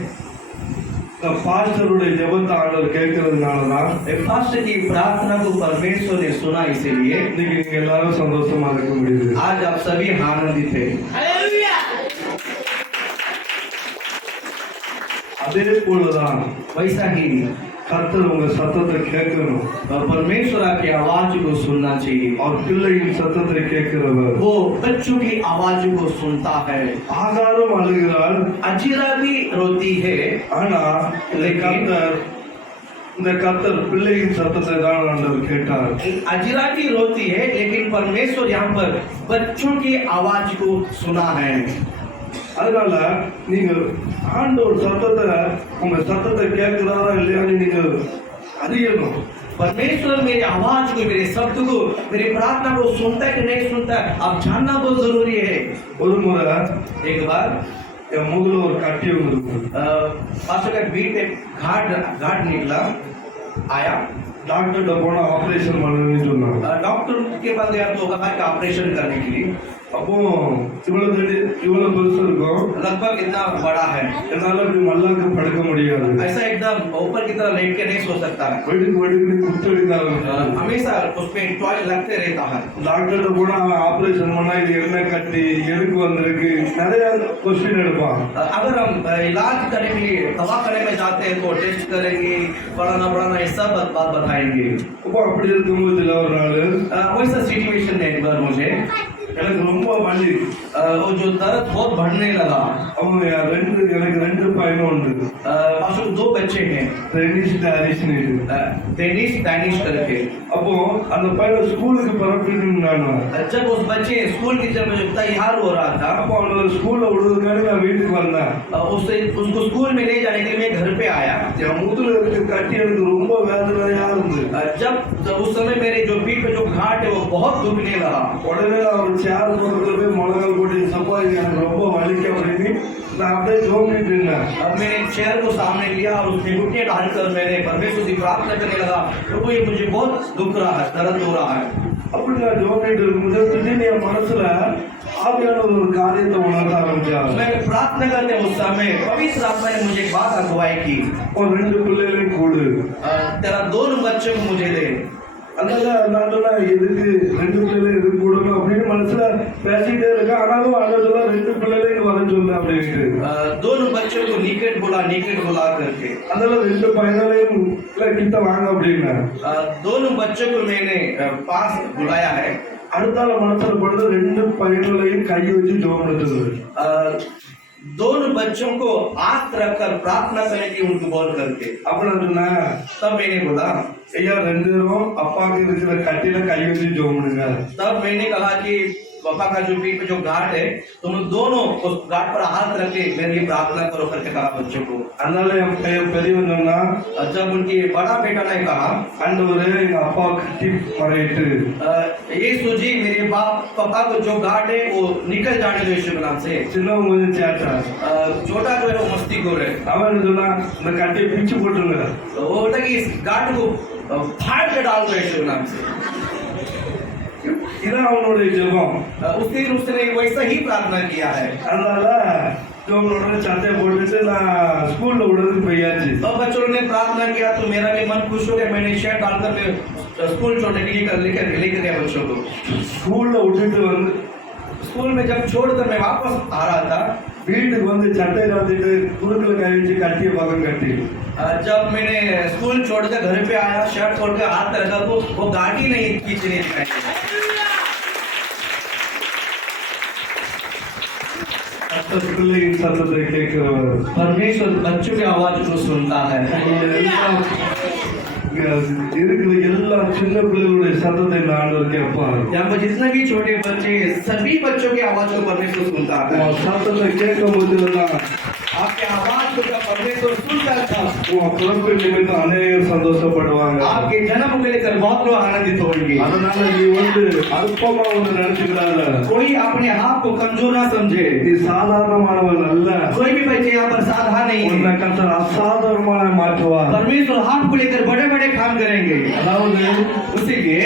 இந்த பாஸ்டருடைய ஜெபத்தை ஆண்டவர் கேட்கறதுனாலதான் पास्टर की प्रार्थना को परमेश्वर ने सुना, इसीलिए இன்னைக்கு நீங்க எல்லாரும் சந்தோஷமா இருக்க முடியுது. आज आप सभी आनंदित हैं. அதே போலதான் वैसा ही கர்த்தர் உங்க சத்தத்தை கேட்கணும். परमेश्वर आपकी आवाज को सुनना चाहिए. அவர் பிள்ளையின் சத்தத்தை கேட்கிறவர். वो बच्चों की आवाज को सुनता है. ஆகாரம் அழுகிறாள். अजीरा भी रोती है. ஆனா இந்த கர்த்தர் பிள்ளையின் சத்தத்தை தான் ஆண்டவர் கேட்டார். अजीरा भी रोती है, लेकिन परमेश्वर यहाँ पर बच्चों की आवाज को सुना है. அதனால நீங்க ஆண்டவர் சத்தத்தை உங்க சத்தத்தை கேட்கிறாரா இல்லையான்னு நீங்க அறியணும். परमेश्वर मेरी आवाज को, मेरे शब्द को, मेरी प्रार्थना को सुनता है कि नहीं सुनता है, आप जानना बहुत जरूरी है. ஒரு முறை एक बार என் மூதுல ஒரு கட்டி வந்திருக்கு. पास्टर का बीट एक घाट निकला आया. டாக்டர்கிட்ட போனா ஆபரேஷன் பண்ணணும்னு சொன்னாங்க. डॉक्टर के पास गया तो कहा कि ऑपरेशन करने के लिए. அப்போ இவ்வளவு பெருசு இருக்கும். लगभग इतना बड़ा है, என்னால இப்படி மல்லாக்க படுக்க முடியாது. ऐसा एकदम ऊपर की तरह लेट के नहीं सो सकता है. வெடுக்கு குத்தடித்தாங்க. हमेशा उसमें टॉय लगते रहता है. டாக்டர்கிட்ட போனா ஆபரேஷன் பண்ணா இது என்ன கட்டி எதுக்கு வந்திருக்கு நிறைய கொஸ்டின் எடுப்பான். अगर हम इलाज करने के लिए दवा करने में जाते हैं तो टेस्ट करेंगे, बढ़ाना ये सब बात बताएंगे. அப்போ அப்படி இருக்கும்போது ஒரு நாள் वैसा सिचुएशन है एक बार मुझे எனக்கு ரொம்ப வலி. वो जो दर्द बहुत बढ़ने लगा. அவங்க எனக்கு ரெண்டு பையனும் உண்டு. पास्टर को 2 बच्चे हैं, डेनिस डैनिश करके. அப்போ அந்த பையன் ஸ்கூலுக்கு பரப்பிட்டு जब उस बच्चे स्कूल की जब तैयार हो रहा था, அப்போ அவனோட ஸ்கூல்ல விடுறதுக்காக நான் வீட்டுக்கு வந்தேன். उसको स्कूल में ले जाने के लिए मैं घर पे आया. என் முதுகுல இருக்க கட்டி எனக்கு ரொம்ப வேதனையா இருந்தது. जब उस समय मेरे जो पीठ पे जो घाट है वो बहुत दुखने लगा. உடனே நான் சேர் பக்கத்துல போய் முழங்கால் போட்டு சப்பா எனக்கு ரொம்ப வலிக்க அப்படின்னு நான் அப்படியே ஜோமிட்டு இருந்தேன். अब मैंने चेयर को सामने लिया और उसमें घुटने डालकर मैंने परमेश्वर से प्रार्थना करने लगा, प्रभु ये मुझे बहुत दुख रहा है, दर्द हो रहा है. அப்படி நான் ஜோமிட்டு இருக்கும்போது திடீர்னு என் மனசுல ஆவியானவர் ஒரு காரியத்தை உணர்த்த ஆரம்பிச்சார். मैं प्रार्थना करते उस समय पवित्र आत्मा ने मुझे एक बात अगुवाई की, ஒரு 2 பிள்ளைகளையும் கூடு. तेरा 2 बच्चों को मुझे दे. அதனால நான் சொன்னா எதுக்கு 2 பிள்ளைகளும் எதுக்கு கூடணும் அப்படின்னு மனசுல பேசிட்டே இருக்கேன். ஆனாலும் ஆண்டவர் சொல்ல 2 பிள்ளைகளையும் வர சொல்லு அப்படின்ட்டு. 2 बच्चों को निकट बुला करके. அதனால 2 பையனையும் கிட்ட வாங்க அப்படின்னா 2 बच्चों को मैंने पास बुलाया है. அடுத்தால மனசுல படுத்து 2 பையனையும் கை வச்சு ஜெபம் பண்ணுது. 2 बच्चों को हाथ रखकर प्रार्थना करने की उनको बोल करके. அப்படின்னு சொன்னா तब मैंने बोला, ஐயா 2 பேரும் அப்பாக்கு இருக்கிற கட்டில கை வச்சு ஜெபம் பண்ணுங்க. तब मैंने कहा कि पापा का जो पीठ पे जो गांठ है, तुम दोनों उस गांठ पर हाथ रख के मेरे लिए प्रार्थना करो करके कहा बच्चों को. அதனால என் பெரியவன் சொன்னா, जब उनकी बड़ा बेटा ने कहा, ஆண்டவரே எங்க அப்பா கட்டி மறையிட்டு यीशु जी मेरे पापा को जो गांठ है वो निकल जाने दो यीशु के नाम से. சின்னவன் கொஞ்சம் சேட்டா. छोटा जो है वो मस्ती को रहे. அவன் சொன்னா இந்த கட்டியை பிச்சு போட்டுருங்க. वो बोलता कि इस गांठ को फाड़ के डाल दो यीशु के नाम से. இதான் அவனுடைய ஜெபம். उस दिन उसने वैसा ही प्रार्थना किया है. அதனால ஜெபனோட சட்டையை போட்டுட்டு நான் ஸ்கூல்ல விடுறதுக்கு போயாச்சு. अब बच्चों ने प्रार्थना किया तो मेरा भी मन खुश हो गया. मैंने शर्ट डालकर मैं स्कूल छोड़ने के लिए लेकर गया बच्चों को. ஸ்கூல்ல விட்டுட்டு வந்து स्कूल में जब छोड़कर मैं वापस आ रहा था, வீட்டுக்கு வந்து சட்டை கலத்திட்டு குறுக்கல கை வச்சு கட்டிய பக்கம் கட்டி जब मैंने स्कूल छोड़कर घर पे आया, शर्ट छोड़कर हाथ रखा तो वो गाड़ी नहीं खींचने दिखाई. பிள்ளையின் சத்தத்தை கேட்கிறவர் परमेश्वर बच्चों की आवाज को सुनता है. இருக்கிற எல்லா சின்ன பிள்ளைகளுடைய சத்தத்தை இந்த ஆண்டவர் கேட்பார். यहाँ पर जितने भी छोटे बच्चे, सभी बच्चों की आवाज को परमेश्वर सुनता है. சத்தத்தை கேட்கும் போதுதான் आपके आवाज को जब परमेश्वर सुनता था, உன் பிறப்பு நிமித்தம் அநேகர் சந்தோஷப்படுவாங்க. आपके जन्म को लेकर बहुत लोग आनंदित होंगे. அதனால நீ வந்து அல்பமா ஒன்று நினைச்சுக்கிறாத. कोई अपने आप को कमजोर ना समझे. நீ சாதாரணமானவன் அல்ல. कोई भी बच्चे यहाँ पर साधारण नहीं है. உன்னை கர்த்தர் அசாதாரணமான மாற்றுவார். परमेश्वर हाथ को लेकर बड़े बड़े काम करेंगे. அதாவது उसीलिए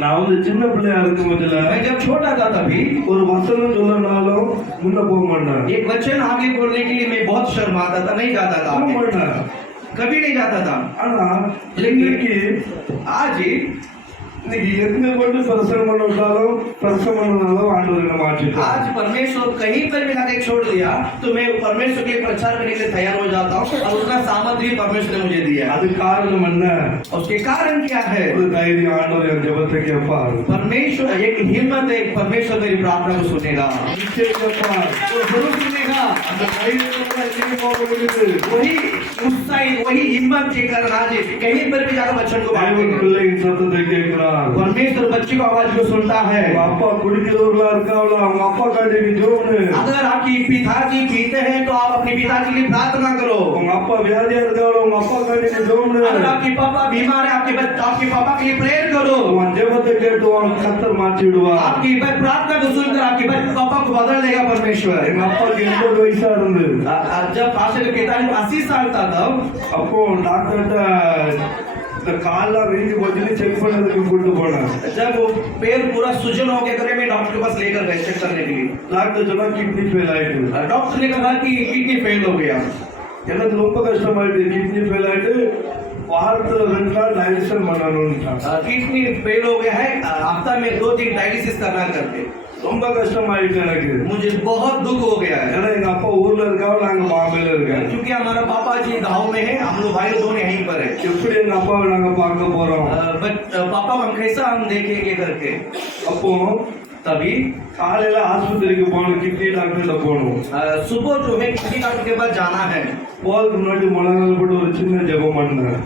நான் வந்து சின்ன பிள்ளையா இருக்கும் போதுல मैं जब छोटा था तभी ஒரு வசனம் சொல்லனாலும் முன்ன போக மாட்டேன். एक वचन आगे बोलने के लिए मैं बहुत शर्माता था, नहीं जाता था, போக மாட்டேன். कभी नहीं जाता था. ஆனா இன்னைக்கு आज ही இன்னைக்கு எங்க கொண்டு பிரசனம் பண்ணாலும் ஆண்டவர் மாற்றிட்டார். आज परमेश्वर कहीं पर भी लाके छोड़ दिया तो मैं परमेश्वर के लिए प्रचार करने के लिए तैयार हो जाता हूँ और उसका सामग्री परमेश्वर ने मुझे दिया. அது காரணம் என்ன? उसके कारण क्या है? ஒரு தைரியம் ஆண்டவர் என் ஜெபத்தை கேட்பார். परमेश्वर एक हिम्मत है, परमेश्वर मेरी प्रार्थना को सुनेगा. நிச்சயம் கேட்பார். वो जरूर सुनेगा. அந்த தைரியத்தோட எங்கே போக முடியுது? वही उत्साही, वही हिम्मत के कारण आज कहीं पर भी जाकर बच्चों को தேவன் பிள்ளையின் சத்தத்தை கேட்கிறார். परमेश्वर बच्चे को आवाज को सुनता है. உங்க அப்பா குடிக்கிறவர்களா இருக்காங்களா அவங்க அப்பா காண்டி நீ ஜோம்னு. अगर आपकी पिताजी पीते हैं तो आप अपने पिता के लिए प्रार्थना करो. உங்க அப்பா வியாதியா இருக்காங்களா உங்க அப்பா காண்டி நீ ஜோம்னு. अगर आपके पापा बीमार है, आपके पापा के लिए प्रेयर करो. உன் ஜெபத்தை கேட்டு உன் கர்த்தர் மாற்றி விடுவார். आपकी प्रार्थना को सुनकर आपके पापा को बदल देगा परमेश्वर. எங்க அப்பாவுக்கு 80 வயசா இருந்து जब पास्टर के पिताजी को 80 साल था तब அப்போ டாக்டர்கிட்ட இந்த கால்லாம் வீங்கி போச்சுன்னு செக் பண்ணதுக்கு கூட்டு போனேன். जब वो पैर पूरा सूजन हो गया करे मैं डॉक्टर के पास लेकर गए चेक करने के लिए. டாக்டர் சொன்னா கிட்னி ஃபெயில் ஆயிட்டு. डॉक्टर ने कहा कि किडनी फेल हो गया. எனக்கு ரொம்ப கஷ்டமாயிட்டு. கிட்னி ஃபெயில் ஆயிட்டு வாரத்துல 2 நாள் டயாலிசிஸ் பண்ணணும்ட்டாங்க. किडनी फेल हो गया है, हफ्ता में 2 दिन डायलिसिस करना करके. ரொம்ப கஷ்டமாயிட்டு எனக்கு. मुझे बहुत दुख हो गया है. ஏன்னா எங்க அப்பா ஊர்ல இருக்காங்க, நாங்க பாம்பேல இருக்கோம். क्योंकि हमारा पापा जी गांव में है, हम लोग भाई दोनों यहीं पर है. எப்படி எங்க அப்பாவை நாங்க பார்க்க போறோம்? बट पापा हम कैसा हम देखेंगे करके. அப்போ तभी காலையில ஆஸ்பத்திரிக்கு போகணும், கிட்னி டாக்டர்கிட்ட போகணும். सुबह जो है किडनी डॉक्टर के पास जाना है. போறதுக்கு முன்னாடி முழங்கால் போட்டு ஒரு சின்ன ஜெபம் பண்ணேன்.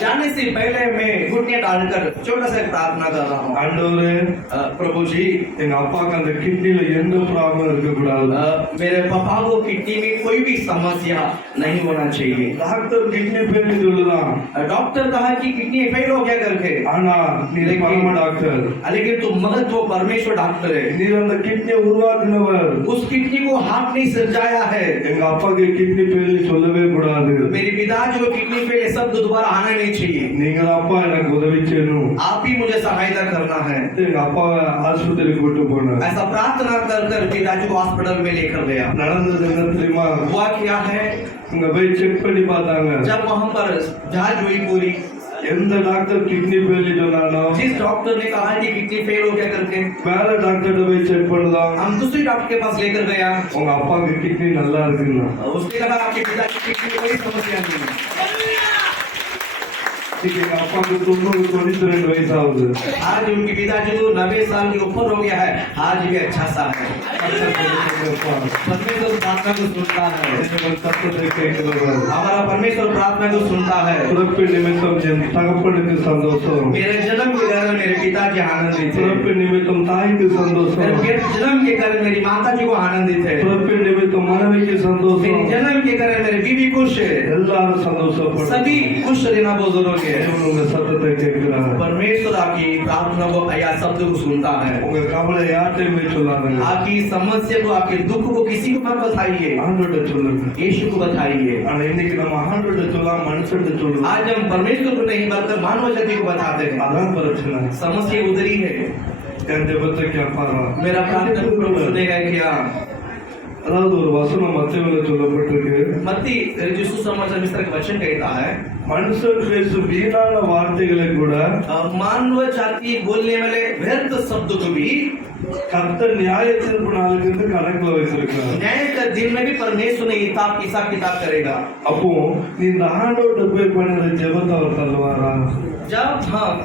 जाने से पहले मैं घुटने डालकर छोटा सा प्रार्थना कर रहा हूँ. ஆண்டவரே प्रभु जी எங்க அப்பாக்கு அந்த கிட்னில எந்த ப்ராப்ளம் இருக்க கூடாது. मेरे पापा को किडनी में कोई भी समस्या नहीं होना चाहिए. டாக்டர் கிட்னி ஃபெயில் சொல்லுதான். डॉक्टर कहा कि किडनी फेल हो गया करके. ஆனா நீ பரம டாக்டர். लेकिन तुम मगर तो परमेश्वर परमेश्वर डॉक्टर है। நீர் அந்த கிட்னியை உருவாக்குனவர். उस किडनी को हाथ ने सजाया है। எங்க அப்பாக்கு கிட்னி ஃபெயிலியர் சொல்லவே கூடாது. मेरे पिताजी को किडनी फेल शब्द दोबारा आना नहीं चाहिए। நீங்க அப்பா எனக்கு உதவி செய்யணும். आप ही मुझे सहायता करना है। எங்க அப்பாவை ஆஸ்பத்திரிக்கு கூட்டு போனார். ऐसा प्रार्थना कर कर पिताजी को हॉस्पिटल में लेकर गया। நடந்தது என்ன தெரியுமா? हुआ क्या है, அங்க போய் செக் பண்ணி பார்த்தாங்க. जब वहां पर जांच हुई पूरी, எந்த டாக்டர் கிட்னி ஃபெயிலியர் சொன்னானோ जिस डॉक्टर ने कहा कि किडनी फेल हो गया करके, வேற டாக்டர் போய் செக் பண்ணலாம். हम दूसरे डॉक्टर के पास लेकर गया। உங்க அப்பாக்கு கிட்னி நல்லா இருக்குன்னா उसने कहा आपके पिताजी की किडनी में कोई समस्या नहीं है। எங்க அப்பாக்கு 92 வயசு ஆகுது. आज उनके पिताजी को 90 साल के ऊपर हो गया है, आज भी अच्छा सा है। परमेश्वर प्रार्थना को सुनता है। சத்தத்தை கேட்கிறவர். हमारा परमेश्वर प्रार्थना को सुनता है। பிறப்பு நிமித்தம் என் தகப்பனுக்கு சந்தோஷம். मेरे जन्म के कारण मेरे पिताजी आनंदित थे। பிறப்பு நிமித்தம் தாய்க்கு சந்தோஷம். मेरे जन्म के कारण मेरी माता जी को आनंदित है। பிறப்பு நிமித்தம் மனைவிக்கு சந்தோஷம். मेरे जन्म के कारण मेरी बीवी खुश है। எல்லாரும் சந்தோஷப்படுறாங்க. सभी खुश रहना बहुत जरूरी है। தேவன் உங்க சத்தத்தை கேட்கிறார். परमेश्वर आपकी प्रार्थना को या शब्द को सुनता है। உங்க கவலை யார்கிட்டயுமே சொல்லாதீங்க. आपकी समस्या को, आपके दुख को किसी को मत बताइए, ஆண்டவர்கிட்ட சொல்லுங்க. यीशु को बताइए। ஆனா இன்னைக்கு நம்ம ஆண்டவர்கிட்ட சொல்லாம மனுஷன்கிட்ட சொல்றோம். आज हम परमेश्वर को नहीं बल्कि मानव जाति को बताते हैं। அதான் பிரச்சனை. समस्या उधर ही है। என் ஜெபத்தை கேட்பாரா? मेरा प्रार्थना को प्रभु सुनेगा क्या? அதாவது ஒரு வசனம் மத்தேயுல சொல்லப்பட்டிருக்கு. मत्ती यीशु समाचार में इस तरह का वचन कहता है, மனுஷன் பேசும் வீணான வார்த்தைகளை கூட मानव जाति बोलने वाले व्यर्थ शब्द को भी கர்த்தர் நியாய தீர்ப்பு நாளுக்கு கணக்குல வச்சிருக்காரு. न्याय का दिन में भी परमेश्वर ने हिसाब किताब करेगा। அப்போ நீ இந்த ஆண்டோட்ட போய் பண்ணுற ஜெபத்தை அவர் தள்ளுவாரா? जब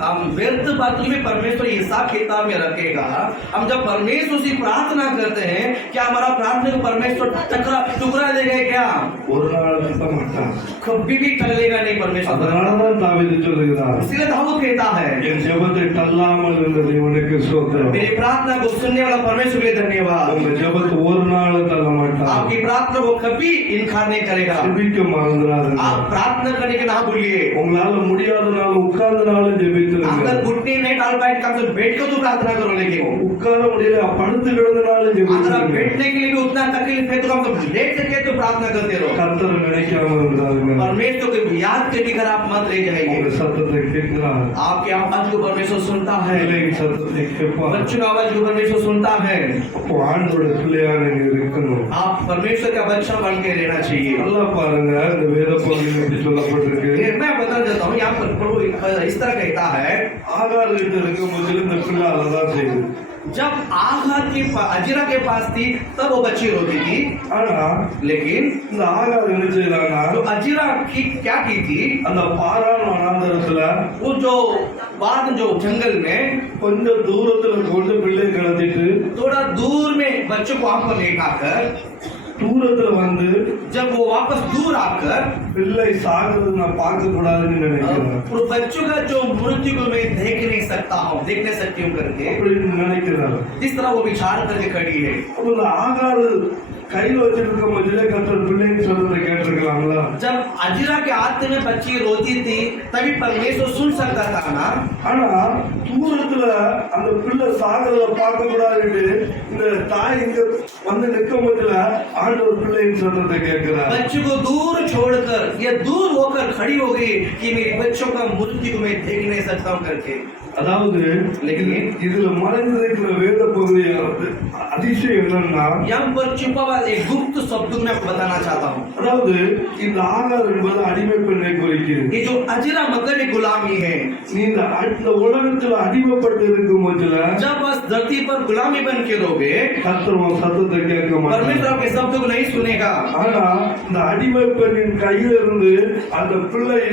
हम व्यर्थ बातों में परमेश्वर हिसाब किताब में रखेगा, हम जब परमेश्वर से प्रार्थना करते हैं, क्या हमारा प्रार्थना को परमेश्वर टुकड़ा देगा क्या? ஒரு நாள் தட்ட மாட்டான். कभी भी टलेगा नहीं परमेश्वर। அதனாலதான் தாவீது சொல்லுகிறார், इसलिए दाऊद कहता है, என் ஜெபத்தை தள்ளாமல் இருந்த தேவனுக்கு ஸ்தோத்திரம். मेरी प्रार्थना को सुनने वाला परमेश्वर के लिए धन्यवाद। உங்க ஜெபத்தை ஒரு நாள் தள்ள மாட்டான். आपकी प्रार्थना को कभी इनकार नहीं करेगा। ஜெபிக்க மறந்துடாதீங்க. आप प्रार्थना करने के ना भूलिए। உங்களால முடியாதனால உட்கார்ந்தனாலும் ஜெபித்துருங்க. अगर घुटने नहीं डाल पाए तो बैठ कर तो प्रार्थना करो, लेकिन உட்கார முடியல படுத்து கிடந்தனாலும் अगर ஜெபித்துருங்க. बैठने के लिए भी उतना तकलीफ है तो हम लेट करके तो प्रार्थना करते रहो। கர்த்தரை நினைக்காம இருந்தாருங்க. परमेश्वर को याद के भी कर आप मत रह जाएंगे। உங்க சத்தத்தை கேட்கிறார். आपकी आवाज को परमेश्वर सुनता है, பிள்ளையின் சத்தத்தை கேட்பார். बच्चों की आवाज को परमेश्वर सुनता है। அப்போ ஆண்டோட பிள்ளையா நீங்க இருக்கணும். आप परमेश्वर का बच्चा बन के रहना चाहिए। நல்லா பாருங்க, இந்த வேத பகுதியில் எப்படி சொல்லப்பட்டிருக்கு. मैं बता देता हूँ, यहाँ पर प्रभु इस तरह कहता है, ஆகார் வீட்டில் இருக்கும் போது இந்த பிள்ளை அதான் செய்யுது. जब आघात के अजरा के पास थी तब वो बच्ची रोती थी, ஆனா लेकिन இந்த ஆகார் என்ன செய்யறாங்கன்னா तो अजरा की क्या की थी, அந்த பாரான் வனாந்தரத்துல वो जो बाद जो जंगल में கொஞ்சம் தூரத்துல கொண்டு பிள்ளை கடத்திட்டு थोड़ा दूर में बच्चों को वहां पर लेकर, தூரத்துல வந்து जब वो वापस दूर आकर பிள்ளை சாகிறது நான் பார்க்க கூடாதுன்னு நினைக்கிறேன். और बच्चों का जो मृत्यु को मैं देख नहीं सकता हूँ, देख नहीं सकती हूँ करके அப்படின்னு நினைக்கிறார். जिस तरह वो विचार करके खड़ी है। அப்ப இந்த ஆகார் கையில வச்சிருக்க மதிலே கர்த்தர் பிள்ளைன்னு சொல்றதை கேட்டிருக்கலாங்களா? जब अजरा के हाथ में बच्ची रोती थी तभी परमेश्वर सुन सकता था ना। ஆனா தூரத்துல அந்த பிள்ளை சாகிறத பார்க்க கூடாதுன்னு இந்த தாய் இங்க வந்து நிற்கும் போதுல ஆண்டவர் பிள்ளைன்னு சொல்றதை கேட்கிறார். बच्चों को दूर छोड़कर या दूर होकर खड़ी हो गई कि मेरे बच्चों का मृत्यु को मैं देख नहीं सकता हूँ करके। அதாவது இதுல மறைந்திருக்கிற வேத பகுதி அதிசயம் என்னன்னா, यहाँ पर छुपा हुआ एक गुप्त शब्द मैं आपको बताना चाहता हूँ। அதாவது இந்த ஆகார் என்பது அடிமை பெண்ணை குறிக்கிறது. ये जो अजरा मतलब एक गुलामी है। நீ இந்த உலகத்துல அடிமைப்பட்டு இருக்கும் போதுல जब बस धरती पर गुलामी बन के रहोगे, கர்த்தர் உன் சத்தத்தை கேட்க மாட்டார். परमेश्वर आपके शब्द को नहीं सुनेगा। ஆனா இந்த அடிமை பெண்ணின் கையில இருந்து அந்த பிள்ளை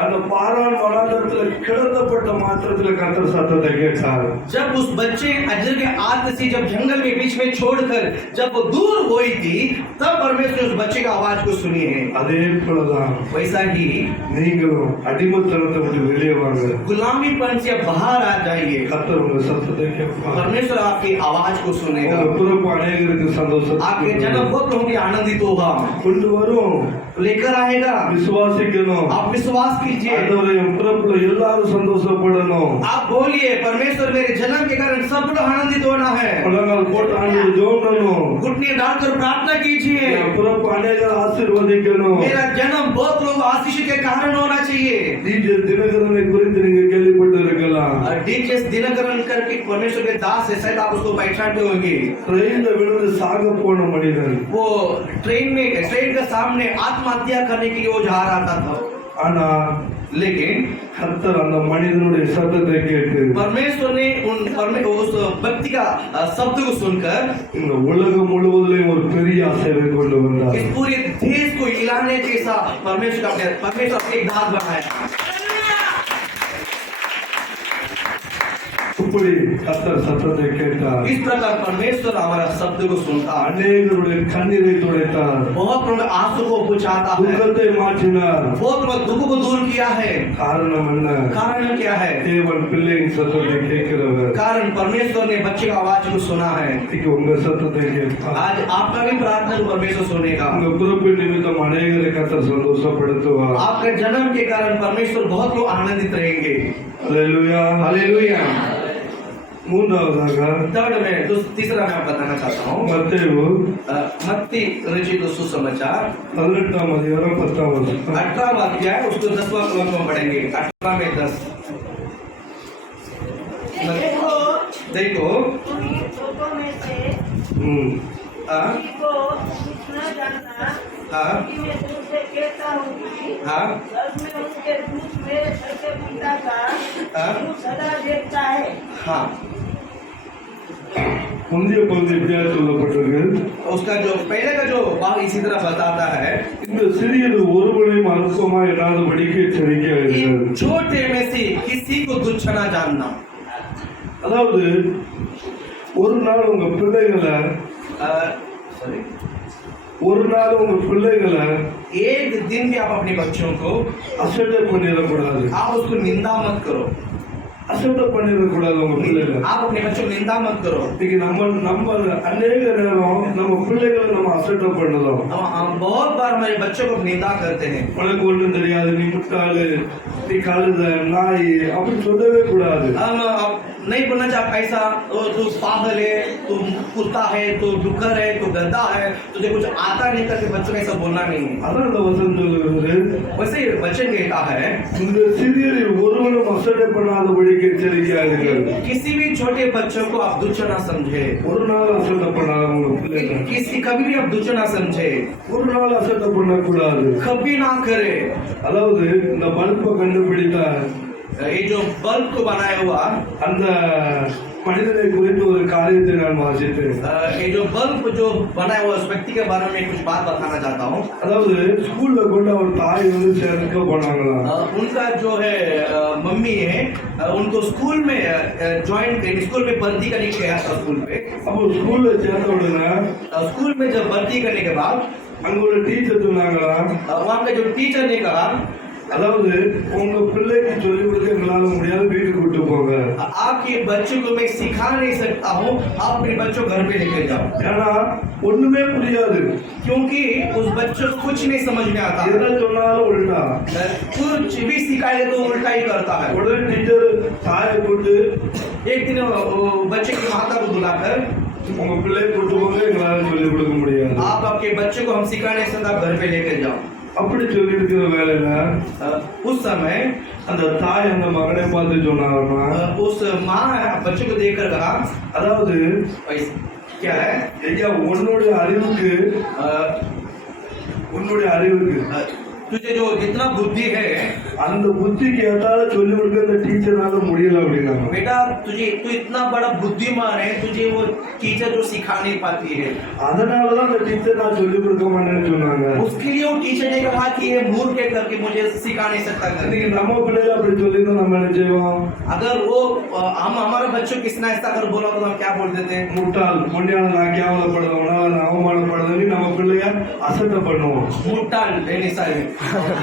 அந்த பாரான் வனாந்தரத்துல கிடத்தப்பட்ட மாத்திரத்துல கர்த்தர் சத்தத்தை கேட்டார். जब उस बच्चे अजर के हाथ से जब जंगल में बीच में छोड़कर जब वो दूर हुई थी तब परमेश्वर उस बच्चे का आवाज को सुनी है। அதே போலதான் वैसा ही நீங்களும் அடிமைத்தனத்தை விட்டு வெளியே வாங்க. गुलामीपन से बाहर आ जाइए। கர்த்தர் உங்க சத்தத்தை கேட்பார். परमेश्वर आपकी आवाज को सुनेगा। உங்க பிறப்பு அநேகருக்கு சந்தோஷத்தை आपके जन्म बहुत लोगों की आनंदित होगा, கொண்டு வரும். लेकर आएगा। விசுவாசிக்கணும். आप विश्वास कीजिए। ஆண்டவரே, என் பிறப்புல எல்லாரும் சந்தோஷப்படணும். आप बोलिए, परमेश्वर मेरे जन्म के कारण सब लोग आनंदित होना है। முழங்கால் போட்டு ஆண்டு ஜெபம் பண்ணணும். घुटने डालकर प्रार्थना कीजिए। என் பிறப்பு அநேகர் ஆசீர்வதிக்கணும். मेरा जन्म बहुत लोग आशीष के कारण होना चाहिए। DJ தினகரனை குறித்து நீங்க கேள்விப்பட்டு இருக்கலாம். डीजे दिनकरन करके परमेश्वर के दास है, शायद आप उसको पहचानते होंगे। ட்ரெயின்ல விழுந்து சாக போன மனிதன். वो ट्रेन के सामने आत्महत्या करने के लिए वो जा रहा था। ஆனா लेकिन கர்த்தர் அந்த மனிதனுடைய சத்தத்தை கேட்டு परमेश्वर ने उस व्यक्ति का शब्द को सुनकर இந்த உலகம் முழுவதிலும் ஒரு பெரிய அசைவை கொண்டு வந்தார். इस पूरे देश को हिलाने जैसा परमेश्वर एक दास बनाया। இப்படி கர்த்தர் சத்தத்தை கேட்டார். इस प्रकार परमेश्वर हमारा शब्द को सुनता है। அநேகருடைய கண்ணீரை துடைத்தார். बहुत लोग आंसू को बुझाता है। துக்கத்தை மாற்றினார். बहुत लोग दुख को दूर किया है। காரணம் என்ன? कारण क्या है? தேவன் பிள்ளையின் சத்தத்தை கேட்கிறவர். कारण परमेश्वर ने बच्चे का आवाज को सुना है। இன்னைக்கு உங்க சத்தத்தை கேட்பார். आज आपका भी प्रार्थना को परमेश्वर सुनेगा। உங்க பிறப்பு நிமித்தம் அநேகரை கர்த்தர் சந்தோஷப்படுத்துவார். आपके जन्म के कारण परमेश्वर बहुत लोग आनंदित रहेंगे। அல்லேலூயா. हालेलुया। மூன்றாவதாக थर्ड में तो तीसरा मैं बताना चाहता हूँ மத்தேயு मत्ती रचित सुसमाचार 18ஆம் அதிகாரம் 10ஆம் வசனம். 18वां अध्याय उसको 10वां श्लोक में पढ़ेंगे। 18 में 10 देखो उन्हीं लोगों में से ம். किसी को कुछ न जानना हाँ कि मैं तुमसे कहता हूँ कि हाँ स्वर्ग में उसके दूत मेरे घर के पिता का हाँ मुँह सदा देखता है। हाँ முந்தைய பகுதி எப்படியா சொல்லப்பட்டிருக்கு? उसका जो पहले का जो भाग इसी तरह बताता है இந்த சிறியது ஒருவனையும் அற்பமா எண்ணாதபடிக்கு எச்சரிக்கையாக कि இருக்கிறது. छोटे में से किसी को तुच्छ न जानना। அதாவது ஒரு நாள் உங்க பிள்ளைகளை सॉरी ஒரு நாள் உங்க பிள்ளைகளை एक दिन भी आप अपने बच्चों को அசட்டை பண்ணிடக்கூடாது. आप उसको निंदा मत करो। அசட்டை பண்ணிடக்கூடாது உங்க பிள்ளைகளை. आप अपने बच्चों को निंदा मत करो। இன்னைக்கு நம்ம அநேக நேரம் நம்ம பிள்ளைகளை நம்ம அசட்டை பண்ணுறோம். हम बहुत बार हमारे बच्चों को निंदा करते हैं। உனக்கு ஒண்ணும் தெரியாது, நீ முட்டாளு, நீ கழுத, நாய் அப்படி சொல்லவே கூடாது. हम नहीं बोलना चाहते ऐसा तू पागल है, तू कुत्ता है, तू डुक्कर है, तू गद्दा है, तुझे कुछ आता नहीं करके बच्चों को ऐसा बोलना नहीं है। அதான் அந்த வசனம் சொல்லுகிறது. वैसे वचन कहता है இந்த சிறியரில் ஒருவனும் அசட்டை பண்ணாதபடிக்கு எச்சரிக்கையாக இருக்கிறது. किसी भी छोटे बच्चों को आप तुच्छ ना समझे। ஒரு நாள் அசட்டை பண்ணாத உங்க பிள்ளைங்க कभी भी आप तुच्छ ना समझे, ஒரு நாள் அசட்டை பண்ணக்கூடாது. कभी ना करे। அதாவது இந்த பல்பை கண்டுபிடித்த ये जो बल्ब को बनाया हुआ அந்த மனிதனை குறித்து ஒரு காரியத்தை நான் வாசித்தேன். ये जो बल्ब जो बनाया हुआ उस व्यक्ति के बारे में कुछ बात बताना चाहता हूँ। அதாவது ஸ்கூல்ல கொண்டு அவர் தாய் வந்து சேர்க்க போனாங்களாம். उनका जो है मम्मी है उनको स्कूल में ज्वाइन स्कूल में भर्ती करने के गया था स्कूल पे। அப்போ ஸ்கூல்ல சேர்த்த உடனே स्कूल में जब भर्ती करने के बाद அங்க ஒரு டீச்சர் சொன்னாங்களாம், वहाँ पे जो टीचर ने कहा அதாவது உங்க பிள்ளைக்கு சொல்லிக் கொடுக்க எங்களால முடியாது, வீட்டுக்கு கூட்டு போங்க. आपके बच्चों को मैं सिखा नहीं सकता हूँ, आप अपने बच्चों घर पे लेकर जाओ। ஏன்னா ஒண்ணுமே புரியாது, क्योंकि उस बच्चों को कुछ नहीं समझ में आता। எதை சொன்னாலும் உள்டா. कुछ भी सिखाए तो उल्टा ही करता है। உடனே டீச்சர் தாயை கூட்டு एक दिन वो बच्चे की माता को बुलाकर உங்க பிள்ளையை கூட்டு போங்க, எங்களால சொல்லிக் கொடுக்க முடியாது. आप आपके बच्चे को हम सिखा नहीं सकते, आप घर पे लेकर जाओ। அப்படி சொல்லி இருக்கிற வேலையில उस समय அந்த தாய் அந்த மகனை பார்த்து சொன்னாருன்னா, उस माँ बच्चे को देखकर कहा அதாவது क्या है ஐயா உன்னுடைய அறிவுக்கு तुझे जो जितना बुद्धि है அந்த புத்திக்கு ஏத்தால சொல்லி கொடுக்க அந்த டீச்சர்னால முடியல அப்படின்னாங்க. बेटा तुझे तू इतना बड़ा बुद्धिमान है, तुझे वो टीचर जो सिखा नहीं पाती है, அதனாலதான் அந்த டீச்சர் நான் சொல்லி கொடுக்க மாட்டேன்னு சொன்னாங்க. उसके लिए वो टीचर ने कहा कि ये मूर्ख है करके मुझे सिखा नहीं सकता करके। இன்னைக்கு நம்ம பிள்ளைல அப்படி சொல்லியிருந்தா நம்ம என்ன செய்வோம்? अगर वो हम हमारे बच्चों को किसने ऐसा कर बोला तो हम क्या बोल देते हैं? முட்டாள், முண்டியான நான் கேவலப்படுது, உன்னால நான் அவமானப்படுதுன்னு நம்ம பிள்ளைய அசட்டை பண்ணுவோம். मुट्टाल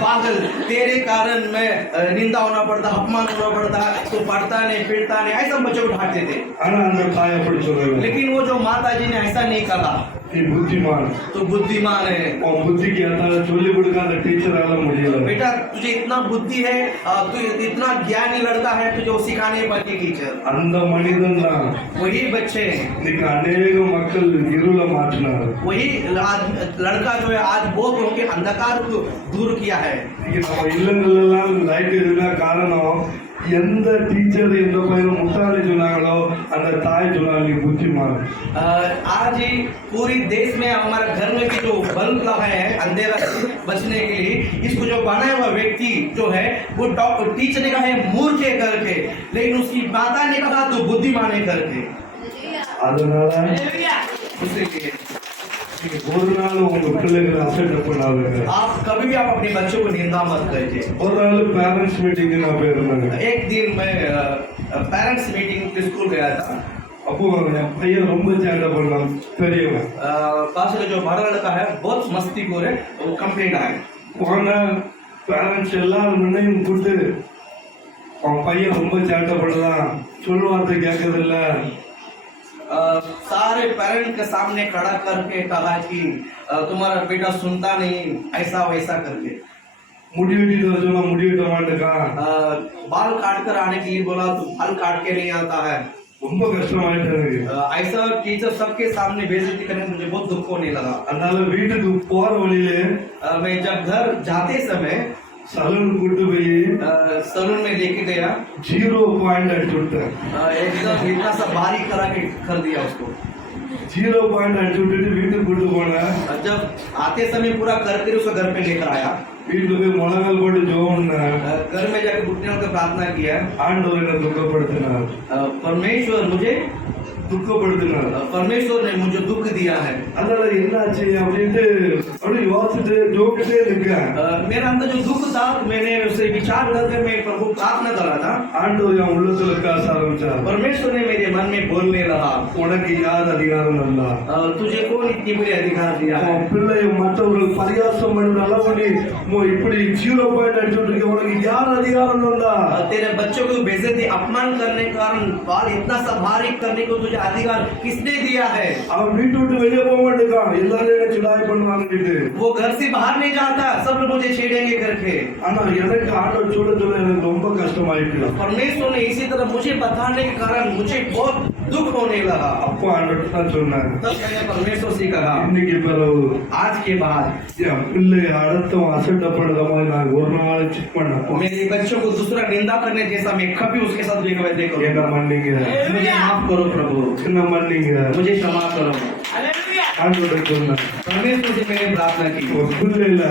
पागल, तेरे कारण मैं निंदा होना पड़ता, अपमान होना पड़ता, तू पढ़ता नहीं फिरता नहीं, ऐसा बच्चों को ढांटते थे। ஆனா அந்த தாய் அப்படி சொல்லல. लेकिन वो जो माता जी ने ऐसा नहीं कहा। நீ புத்திமான் तो बुद्धिमान है। உன் புத்திக்கு ஏதாவது சொல்லிக் கொடுக்க அந்த டீச்சரால முடியல बेटा तुझे इतना बुद्धि है, तू इतना ज्ञानी लड़का है, तुझे वो सिखाने वाली टीचर அந்த மனிதன் தான் वही बच्चे हैं। இன்னைக்கு अनेक மக்கள் இருள மாற்றினார் वही लड़का जो है आज बहुत लोगों के अंधकार को दूर किया है। இன்னைக்கு நம்ம இல்லங்கள் எல்லாம் லைட் இருந்தா காரணம் எந்த டீச்சர் எந்த பையன் முட்டாளி சொன்னாங்களோ அந்த தாய் சொன்னாங்க நீ புத்திமான் आज ही पूरी देश में हमारे घर में भी जो बल्ब लगा है अंधेरा से बचने के लिए, इसको जो बनाया हुआ व्यक्ति जो है वो टीचर ने कहा है मूर्ख है करके, लेकिन उसकी माता ने कहा तो बुद्धिमान है करके। அதனால इसलिए நீங்க ஒரு நாள் உங்க பிள்ளைகளை அசெப்ட் பண்ணாதுங்க आप कभी भी आप अपने बच्चों को निंदा मत कीजिए। ஒரு நாள் பேரண்ட்ஸ் மீட்டிங் நான் போயிருந்தாங்க एक दिन मैं पेरेंट्स मीटिंग पे स्कूल गया था। அப்போ என் பையன் ரொம்ப சேட்டை பண்ணான் பெரியவன் पास का जो बड़ा लड़का है बहुत मस्तीखोर है, वो कंप्लेंट आया। போன பேரண்ட்ஸ் எல்லாரும் முன்னையும் கூட்டு அவன் பையன் ரொம்ப சேட்டை பண்ணலாம் சொல்லுவார்த்தை கேட்கறதில்ல सारे पेरेंट के सामने खड़ा करके कहा कि तुम्हारा बेटा सुनता नहीं, ऐसा वैसा करके முடி வெட்டிட்டு வர சொன்னா முடி வெட்ட மாட்டேக்கான் बाल काट कर आने के लिए बोला तो बाल काट के नहीं आता है। ரொம்ப கஷ்டமாயிட்டு எனக்கு ऐसा टीचर सबके सामने बेइज्जती करने में मुझे बहुत दुख होने लगा। அதனால வீட்டுக்கு போற வழியிலே मैं जब घर जाते समय சலூன் கூட்டு போய் सलून में लेके गया, 0 அடிச்சு விட்டேன் एकदम इतना सा बारीक करा के कर दिया उसको। 0 அடிச்சு விட்டுட்டு வீட்டுக்கு கூட்டு போனேன் जब आते समय पूरा करके उसको घर पे लेकर आया, வீட்டுல போய் முழங்கால் போட்டு ஜோம்னேன் घर में जाकर घुटने होकर प्रार्थना किया। ஆண்டவர் என்ன துக்கப்படுத்தினார் परमेश्वर मुझे துக்கப்படுத்தினார் परमेश्वर ने मुझे दुख दिया है। அதனால என்னாச்சு அப்படின்ட்டு அப்படியே யோசிச்சுட்டு ஜோக்கிட்டே இருக்கேன் मेरा अंदर जो दुख था मैंने उसे विचार करके मैं प्रभु प्रार्थना कर रहा था। ஆண்டவர் என் உள்ளத்துல காச ஆரம்பிச்சார் परमेश्वर ने मेरे मन में बोलने लगा, உனக்கு யார் அதிகாரம் நல்லா तुझे कौन इतनी बड़ी अधिकार दिया है? உன் பிள்ளை மற்றவர்கள் பரியாசம் பண்ணுற அளவு இப்படி 0 அடிச்சு விட்டுருக்க உனக்கு யார் அதிகாரம் நல்லா तेरे बच्चों को बेइज्जती अपमान करने के कारण बाल इतना सा बारीक करने को तुझे अधिकार किसने दिया है? அவன் வீட்டு விட்டு வெளியே போக மாட்டேங்கான் எல்லாரும் என்ன சிடாய் பண்ணுவாங்க वो घर से बाहर नहीं जाता, सब लोग मुझे छेड़ेंगे करके। ஆனா எனக்கு ஆண்டவர் சொல்ல சொல்ல எனக்கு ரொம்ப கஷ்டமாயிட்டு परमेश्वर ने इसी तरह मुझे बताने के कारण मुझे बहुत दुख होने लगा। அப்போ ஆண்டவர் தான் சொன்னாங்க तब मैंने परमेश्वर से कहा, இன்னைக்கு பிறகு आज के बाद என் பிள்ளை அடுத்தவன் அசட்ட பண்ணுற மாதிரி நான் ஒரு நாள் செக் பண்ண मेरे बच्चों को दूसरा निंदा करने जैसा मैं कभी उसके साथ वैसे என்ன करूंगा। மன்னிங்க मुझे माफ करो प्रभु, என்ன மன்னிங்க मुझे क्षमा करो। ஆண்டவர் சொன்னாங்க परमेश्वर से मैंने प्रार्थना की, ஒரு பிள்ளைல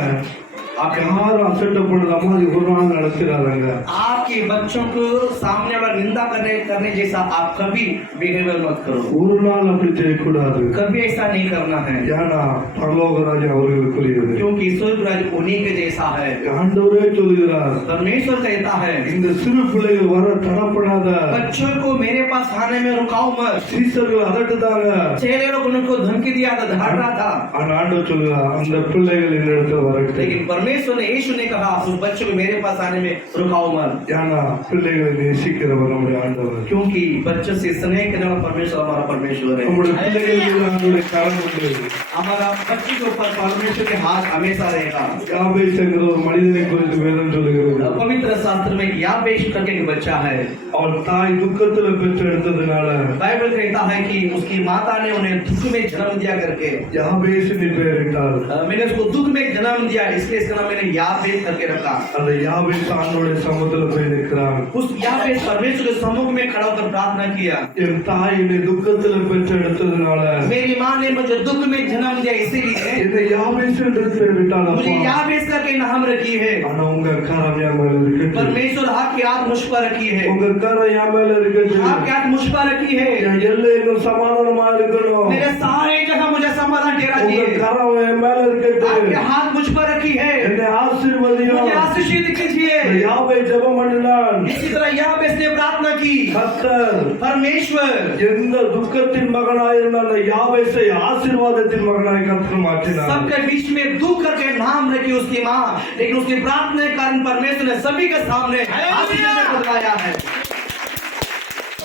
யாரும் அசட்ட பண்ணுற மாதிரி ஒரு நாள் நடக்கிறாங்க आपके बच्चों को सामने वाला निंदा करने जैसा आप कभी बिहेवियर मत करो, ஒரு நாள் அப்படி செய்யக்கூடாது कभी ऐसा नहीं करना है, ஏன்னா பரலோகராஜ் அவர்களுக்குரியது क्योंकि स्वर्ग राज्य उन्हीं के जैसा है। ஆண்டவரே சொல்கிறார் परमेश्वर कहता है, இந்த சிறு பிள்ளைகள் வர தரப்படாத बच्चों को मेरे पास आने में रुकाओ मत। சீசர்கள் அதட்டுதாங்க चेहरे लोग उनको धमकी दिया था, धाड़ रहा था, ஆனா ஆண்டவர் சொல்கிறார் அந்த பிள்ளைகள் இந்த இடத்துல வரட்டும் लेकिन परमेश्वर ने यीशु ने कहा उस बच्चे को मेरे पास आने में रुकाओ मत, ஏன்னா பிள்ளைகளை நேசிக்கிறவர் நம்முடைய ஆண்டவர் क्योंकि बच्चों से स्नेह करने वाला परमेश्वर हमारा परमेश्वर है। நம்முடைய பிள்ளைகள் மீது ஆண்டவருடைய கரம் உண்டு हमारा बच्चे के ऊपर परमेश्वर के हाथ हमेशा रहेगा। யாபேஸ்ங்கிற ஒரு மனிதனை குறித்து வேதம் சொல்லுகிறது पवित्र शास्त्र में याबेश करके एक बच्चा है, அவன் தாய் துக்கத்துல பெற்றெடுத்ததுனால बाइबल कहता है कि उसकी माता ने उन्हें दुख में जन्म दिया करके, யாபேஸ் என்று பெயரிட்டார் मैंने उसको दुख में जन्म दिया इसलिए इसका नाम मैंने याबेश करके रखा। அந்த யாபேஸ் ஆண்டவருடைய சமூகத்துல போய் நிற்கிறான் उस याबेश परमेश्वर के सम्मुख में खड़ा होकर प्रार्थना किया, என் தாய் என்னை துக்கத்துல பெற்றெடுத்ததுனால मेरी माँ ने मुझे दुख में जन्म दिया इसीलिए என்னை யாபேஸ் என்று பெயரிட்டாள் मुझे அப்பா याबेश करके नाम रखी है। ஆனா உங்க கரம் என் மேல இருக்கட்டும் परमेश्वर आपकी हाथ मुझ पर रखी है, உங்க கரம் என் மேல இருக்கட்டும் आपकी हाथ मुझ पर रखी है, என் எல்லைக்கும் சமாதானமா இருக்கணும் मेरे सारे जगह मुझे समाधान ठहरा உங்க दिए, கரம் என் மேல இருக்கட்டும் आपके हाथ मुझ पर रखी है, என்னை ஆசீர்வதியும் मुझे आशीषित कीजिए। யாவை ஜெபம் பண்ணினான் इसी तरह याबेश ने प्रार्थना की, கர்த்தர் परमेश्वर எந்த துக்கத்தின் மகனாயிருந்த அந்த யாவேசை ஆசீர்வாதத்தின் மகனாய் கர்த்தர் மாற்றினார் सबके बीच में दुख करके नाम रखी उसकी माँ, लेकिन उसकी प्रार्थना के कारण परमेश्वर ने सभी के सामने आशीष बदलाया है।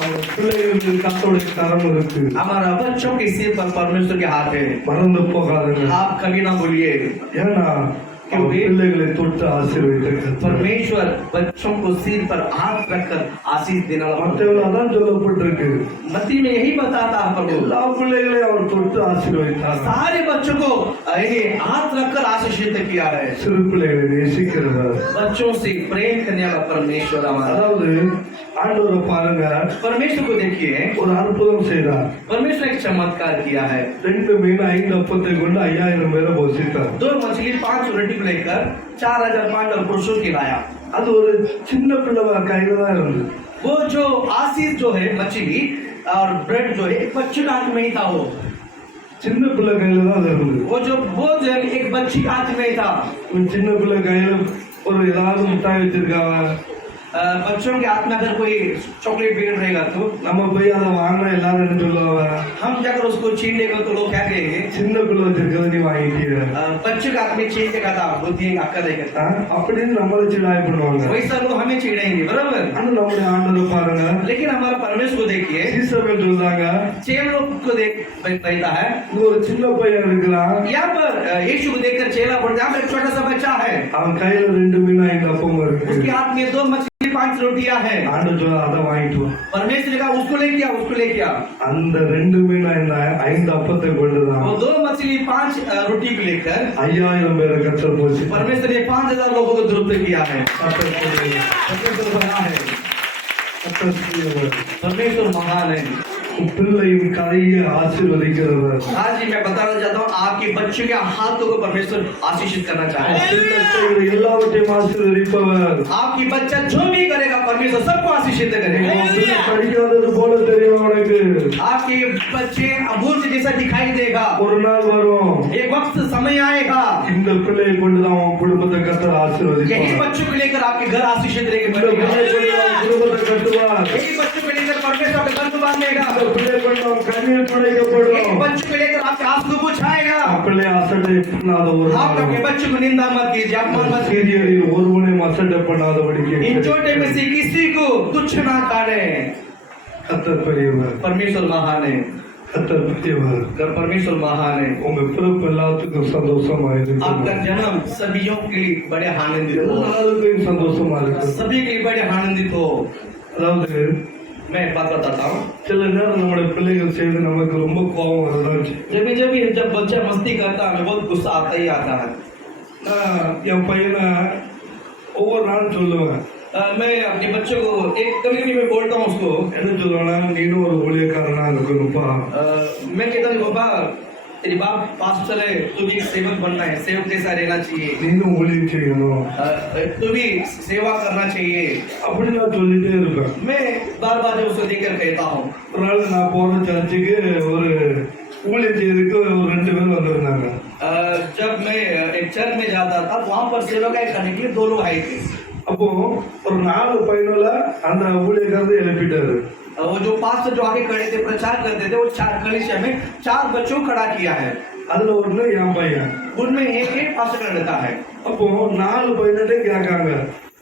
அவங்க பிள்ளைகளுக்கு கர்த்தருடைய கரம் இருக்கு. हमारा बच्चों के सिर पर परमेश्वर के हाथ है. மறந்து போகாதுங்க. आप कभी ना भूलिए, ஏன்னா அவங்க பிள்ளைகளை தொட்டு ஆசீர்வதிக்க परमेश्वर बच्चों को सिर पर हाथ रखकर आशीष देने वाला. மத்தேயுல அதான் சொல்லப்பட்டிருக்கு. मत्ती में यही बताता है प्रभु. எல்லா பிள்ளைகளையும் அவர் தொட்டு ஆசீர்வதித்தார். सारे बच्चों को ये हाथ रखकर आशीषित किया है. சிறு பிள்ளைகளை நேசிக்கிறவர். बच्चों से प्रेम करने वाला परमेश्वर हमारा. அதாவது ஆண்டவரை பாருங்க, परमेश्वर को देखिए, ஒரு அற்புதம் செய்தார். परमेश्वर एक चमत्कार किया है. 2 மீன் 5 அப்பத்தை கொண்டு 5000 பேரை போஷித்தார். 2 मछली 5 रोटी को लेकर 4005 पुरुषों की लाया. அது ஒரு சின்ன பிள்ளை கையில தான் இருந்தது. वो जो आशीष जो है मछली और ब्रेड जो है एक बच्चे के हाथ में ही था. वो சின்ன பிள்ளை கையில தான் அது இருந்தது. वो जो बोझ है एक बच्ची के हाथ में ही था. ஒரு சின்ன பிள்ளை கையில ஒரு ஏதாவது மிட்டாய் வச்சிருக்காங்க. बच्चों के हाथ में अगर कोई चॉकलेट बिगड़ रहेगा तो நம்ம போய் அதை வாங்கினா எல்லாரும் என்ன சொல்லுவாங்க? हम जाकर उसको छीन लेंगे तो लोग क्या कहेंगे? சின்ன பிள்ளை வச்சிருக்கிறத நீ வாங்கிட்டீங்க. बच्चे का हाथ में छीन के कहा बुद्धि अक्का देगा அப்படின்னு நம்மள சிடாய் பண்ணுவாங்க. वैसा लोग हमें छेड़ेंगे, बराबर. ஆனா நம்முடைய ஆண்டவரை பாருங்க, लेकिन हमारा परमेश्वर को देखिए, சீசர்கள் சொல்றாங்க, 6 लोग को देख रहता है. இங்க ஒரு சின்ன பையன் இருக்கிறான். यहाँ पर यीशु को देखकर चेला बोलता है, यहाँ पर एक छोटा सा बच्चा है, அவன் கையில 2 மீன் 5 அப்பம் இருக்கு. उसके हाथ में 2 मछली 5 रोटियां है. ஆண்டவர் சொல்ல அதை வாங்கிட்டு வா. परमेश्वर ने कहा उसको लेके आ, उसको लेके आ. அந்த 2 மீன் 5 அப்பத்தை கொண்டுதான் वो 2 मछली 5 रोटी को लेकर 5000 பேரை கத்தர் போச்சு. परमेश्वर ने 5000 लोगों को तृप्त किया है. கத்தர் செய்தவர். परमेश्वर बड़ा है, கத்தர் செய்தவர். परमेश्वर महान है. பிள்ளையும் கையை ஆசீர்வதிக்கிறவர். आज ही मैं बताना चाहता हूँ, आपके बच्चों के हाथों को परमेश्वर आशीषित करना चाहता है. பிள்ளை எல்லாவற்றையும் आशीर्वதிப்பவர். आपकी बच्चा जो भी करेगा परमेश्वर सबको आशीषित करेगा. பிள்ளை படிக்காதது போல தெரியும் அவனுக்கு. आपके बच्चे अबूझ जैसा दिखाई देगा. ஒரு நாள் வரும், एक वक्त समय आएगा, இந்த பிள்ளையை கொண்டுதான் அவன் குடும்பத்தை கத்தர் यही ஆசீர்வதிப்பார். बच्चों को लेकर आपके घर आशीषित இந்த रहेंगे. பிள்ளையை கொண்டு அவன் குடும்பத்தை कटुवार. यही बच्चों को लेकर परमेश्वर आपके घर को बांधेगा. இந்த பிள்ளையை கொண்டு அவன் கண்ணீர் यही துடைக்கப்படும். बच्चों को लेकर आपके आंसू बुझाएगा. பிள்ளை அசட்டை பண்ணாத ஒரு आप अपने बच्चों को निंदा मत कीजिए, अपमान मत कीजिए. சீரியலில் ஒருவனை அசட்டை பண்ணாதபடிக்கு इन छोटे में से किसी को तुच्छ ना करे. கத்தர் பெரியவர். परमेश्वर महान है, கத்தர் பெரியவர். परमेश्वर महान है. உங்க பிறப்பு எல்லாத்துக்கும் சந்தோஷமா आपका இருக்கு. जन्म सभीयों के लिए बड़े आनंदित हो, எல்லாருக்கும் சந்தோஷமா இருக்கு. सभी के लिए बड़े आनंदित हो. அதாவது मैं एक बात बताता हूँ, சில நேரம் நம்முடைய பிள்ளைகள் செய்து நமக்கு ரொம்ப கோபம் வரதான். जब बच्चा मस्ती करता है हमें बहुत गुस्सा आता ही आता है. நான் என் பையனை ஒவ்வொரு நாளும் சொல்லுவேன். मैं अपने बच्चों को एक कभी मैं बोलता हूँ उसको, என்ன சொல்லுவேன்னா, நீனும் ஒரு ஊழியக்காரனா இருக்கணும்ப்பா. मैं कहता हूँ बाबा तेरी बाप पास्टर है, तू भी सेवक बनना है, सेवक जैसा रहना चाहिए, நீனும் ஊழியம் செய்யணும் तू भी सेवा करना चाहिए. அப்படி நான் சொல்லிட்டே இருப்பேன். मैं बार बार जब उसको देखकर कहता हूँ. ஒரு நாள் நான் போற சர்ச்சுக்கு ஒரு ஊழியம் செய்யறதுக்கு ஒரு 2 பேர் வந்திருந்தாங்க. जब मैं एक चर्च में जाता था वहाँ पर सेवकाई करने के लिए 2 लोग आए थे. அப்போ ஒரு 4 பையனோல அந்த ஊழியக்காரரை எழுப்பிட்டாரு. वो जो पास्टर जो आगे खड़े थे प्रचार करते थे, वो 4 कलीसिया में 4 बच्चों को खड़ा किया है. அதுல ஒண்ணு என் பையன். उनमें एक पास्टर रहता है. அப்போ 4 பையன்கிட்ட கேட்காங்க,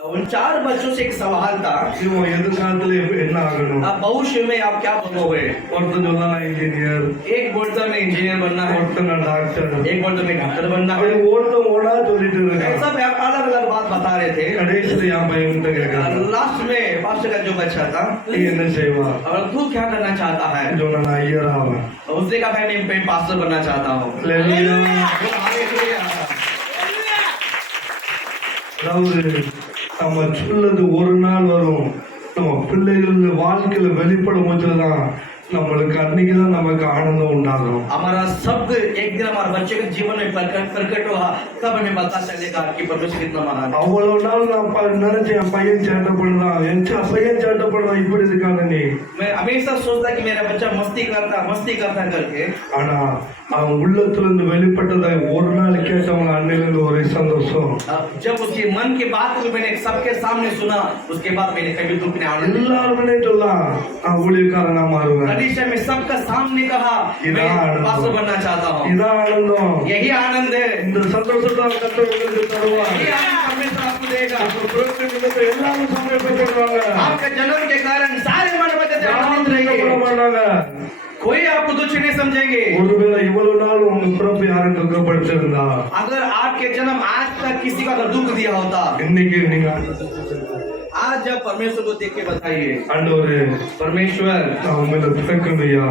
उन 4 बच्चों से एक सवाल था, இவன் எதிர்காலத்துல என்ன ஆகணும்? अब भविष्य में आप क्या बनोगे? ஒருத்தன் சொன்னா நான் இன்ஜினியர், एक बोलता मैं इंजीनियर बनना है, ஒருத்தன் நான் டாக்டர். एक बोलता मैं डॉक्टर बनना அப்படி है. ஒருத்தன் ஓடா சொல்லிட்டு இருக்கான். सब अलग अलग बात बता रहे थे. கடைசியில என் பையன் கிட்ட கேட்கறான், लास्ट में पास्टर का जो बच्चा था, நீ என்ன செய்வா? और तू क्या करना चाहता है? சொன்னா நான் ஐயர் ஆவேன். उसने कहा मैं पास्टर बनना चाहता हूँ. அல்லேலூயா. அதாவது நம்ம சொல்லது ஒரு நாள் வரும், நம்ம பிள்ளைகள் வாழ்க்கையில வெளிப்படும் போதுதான் நம்மளுக்கு அன்னைக்குதான் நமக்கு ஆனந்தம் உண்டாகும். हमारा शब्द एक दिन हमारे बच्चे के जीवन में प्रकट हुआ, तब हमें पता चलेगा कि परमेश्वर कितना महान है. அவ்வளவு நாள் நான் நினைச்சேன் என் பையன் சேட்டை பண்ணுறான், என் பையன் சேட்டை பண்ணுறான், இப்படி இருக்காங்க நீ. मैं हमेशा सोचता कि मेरा बच्चा मस्ती करता करके, ஆனா அவன் உள்ளத்துல இருந்து வெளிப்பட்டதை ஒரு நாள் கேட்டவங்க அன்னையில இருந்து ஒரே சந்தோஷம். जब उसके मन की बात को मैंने सबके सामने सुना, उसके बाद मैंने कभी दुख नहीं आनंद. எல்லாருமே சொல்லலாம் நான் ஊழியக்காரனா மாறுவேன். कलीसिया में सबका सामने कहा मैं पास्टर बनना चाहता हूँ. இதான் ஆனந்தம். यही आनंद है. இந்த சந்தோஷத்தை கர்த்தர் உங்களுக்கு தருவார். यही आनंद परमेश्वर आपको देगा. எல்லாரும் சந்தோஷப்படுவாங்க. आपके जन्म के कारण सारे मानव आनंदित रहिए। பண்ணாங்க. कोई आपको तुच्छ नहीं समझेंगे। ஒருவேளை இவ்வளவு நாள் உங்க பிறப்பு யாரும் துக்கப்படுத்திருந்தா अगर आपके जन्म आज तक किसी का अगर दुख दिया होता, இன்னைக்கு நீங்க आज जब परमेश्वर को देख के बताइए, ஆண்டவரே परमेश्वर நான் உங்களை பிறக்கணும்யா,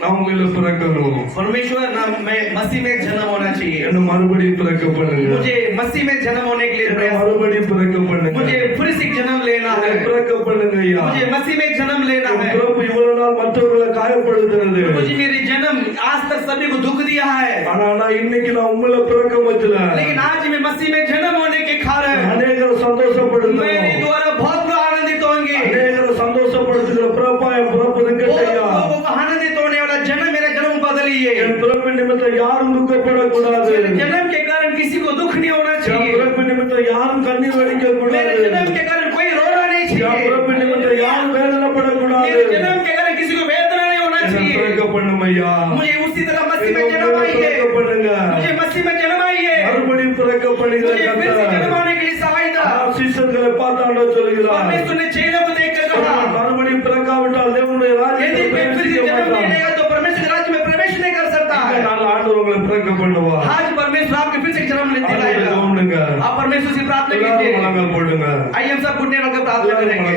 நான் உங்களை பிறக்கணும், परमेश्वर ना मैं मसीह में जन्म होना चाहिए, என்ன மறுபடியும் பிறக்க பண்ணுங்க, मुझे मसीह में जन्म होने के लिए என்ன प्रयास, மறுபடியும் பிறக்க பண்ணுங்க, मुझे फिर से जन्म लेना है, பிறக்க பண்ணுங்க ஐயா. मुझे मसीह में जन्म लेना உங்க है। பிறப்பு இவ்வளவு நாள் மற்றவர்களை காயப்படுத்துறது, मुझे मेरी जन्म आज तक सभी को दुख दिया है, ஆனா நான் இன்னைக்கு நான் உங்களை பிறக்க வச்சல लेकिन आज मैं मसीह में जन्म होने के कारण அநேகரை சந்தோஷப்படுத்தணும், मेरे द्वारा बहुत लोग आनंदित होंगे। அநேகரை சந்தோஷப்படுத்துகிற பிறப்பா என் பிறப்பு இருக்கட்டையா. लोगों को आनंदित होने वाला जन्म मेरा जन्म बदलिए। என் பிறப்பு நிமித்தம் யாரும் துக்கப்படக்கூடாது, मेरे जन्म के कारण किसी को दुख नहीं होना என் चाहिए, பிறப்பு நிமித்தம் யாரும் கண்ணீர் வடிக்க मेरे கூடாது, जन्म के कारण कोई रोना नहीं என் चाहिए, பிறப்பு நிமித்தம் யாரும் வேதனைப்படக்கூடாது. मेरे जन्म के कारण किसी को वेदना नहीं होना என்னை चाहिए। பிறக்க பண்ணும் ஐயா, मुझे उसी तरह मसीह में என்னை जन्म आइए, பிறக்க பண்ணுங்க, मुझे मसीह में जन्म आइए, மறுபடியும் பிறக்க பண்ணுகிற मुझे फिर से जन्म கர்த்தர் होने के लिए सहायता। சீசர்களை பார்த்து ஆண்டவர் சொல்கிறார், परमेश्वर ने चेलों को देखकर कहा, மறுபடியும் பிறக்காவிட்டால் தேவனுடைய यदि ராஜ்யத்தில் कोई फिर से பிரவேசிக்க जन्म नहीं மாட்டான். लेगा तो परमेश्वर के राज्य में प्रवेश नहीं कर सकता இந்த है। நாள் ஆண்டவர் உங்களை பிறக்க பண்ணுவார். आज परमेश्वर आपके फिर से जन्म लेते ஆண்டவரை रहेगा। கவனிங்க. आप परमेश्वर से प्रार्थना எல்லாரும் कीजिए। முழங்கால் போடுங்க. आइए हम सब घुटने रखकर प्रार्थना करेंगे।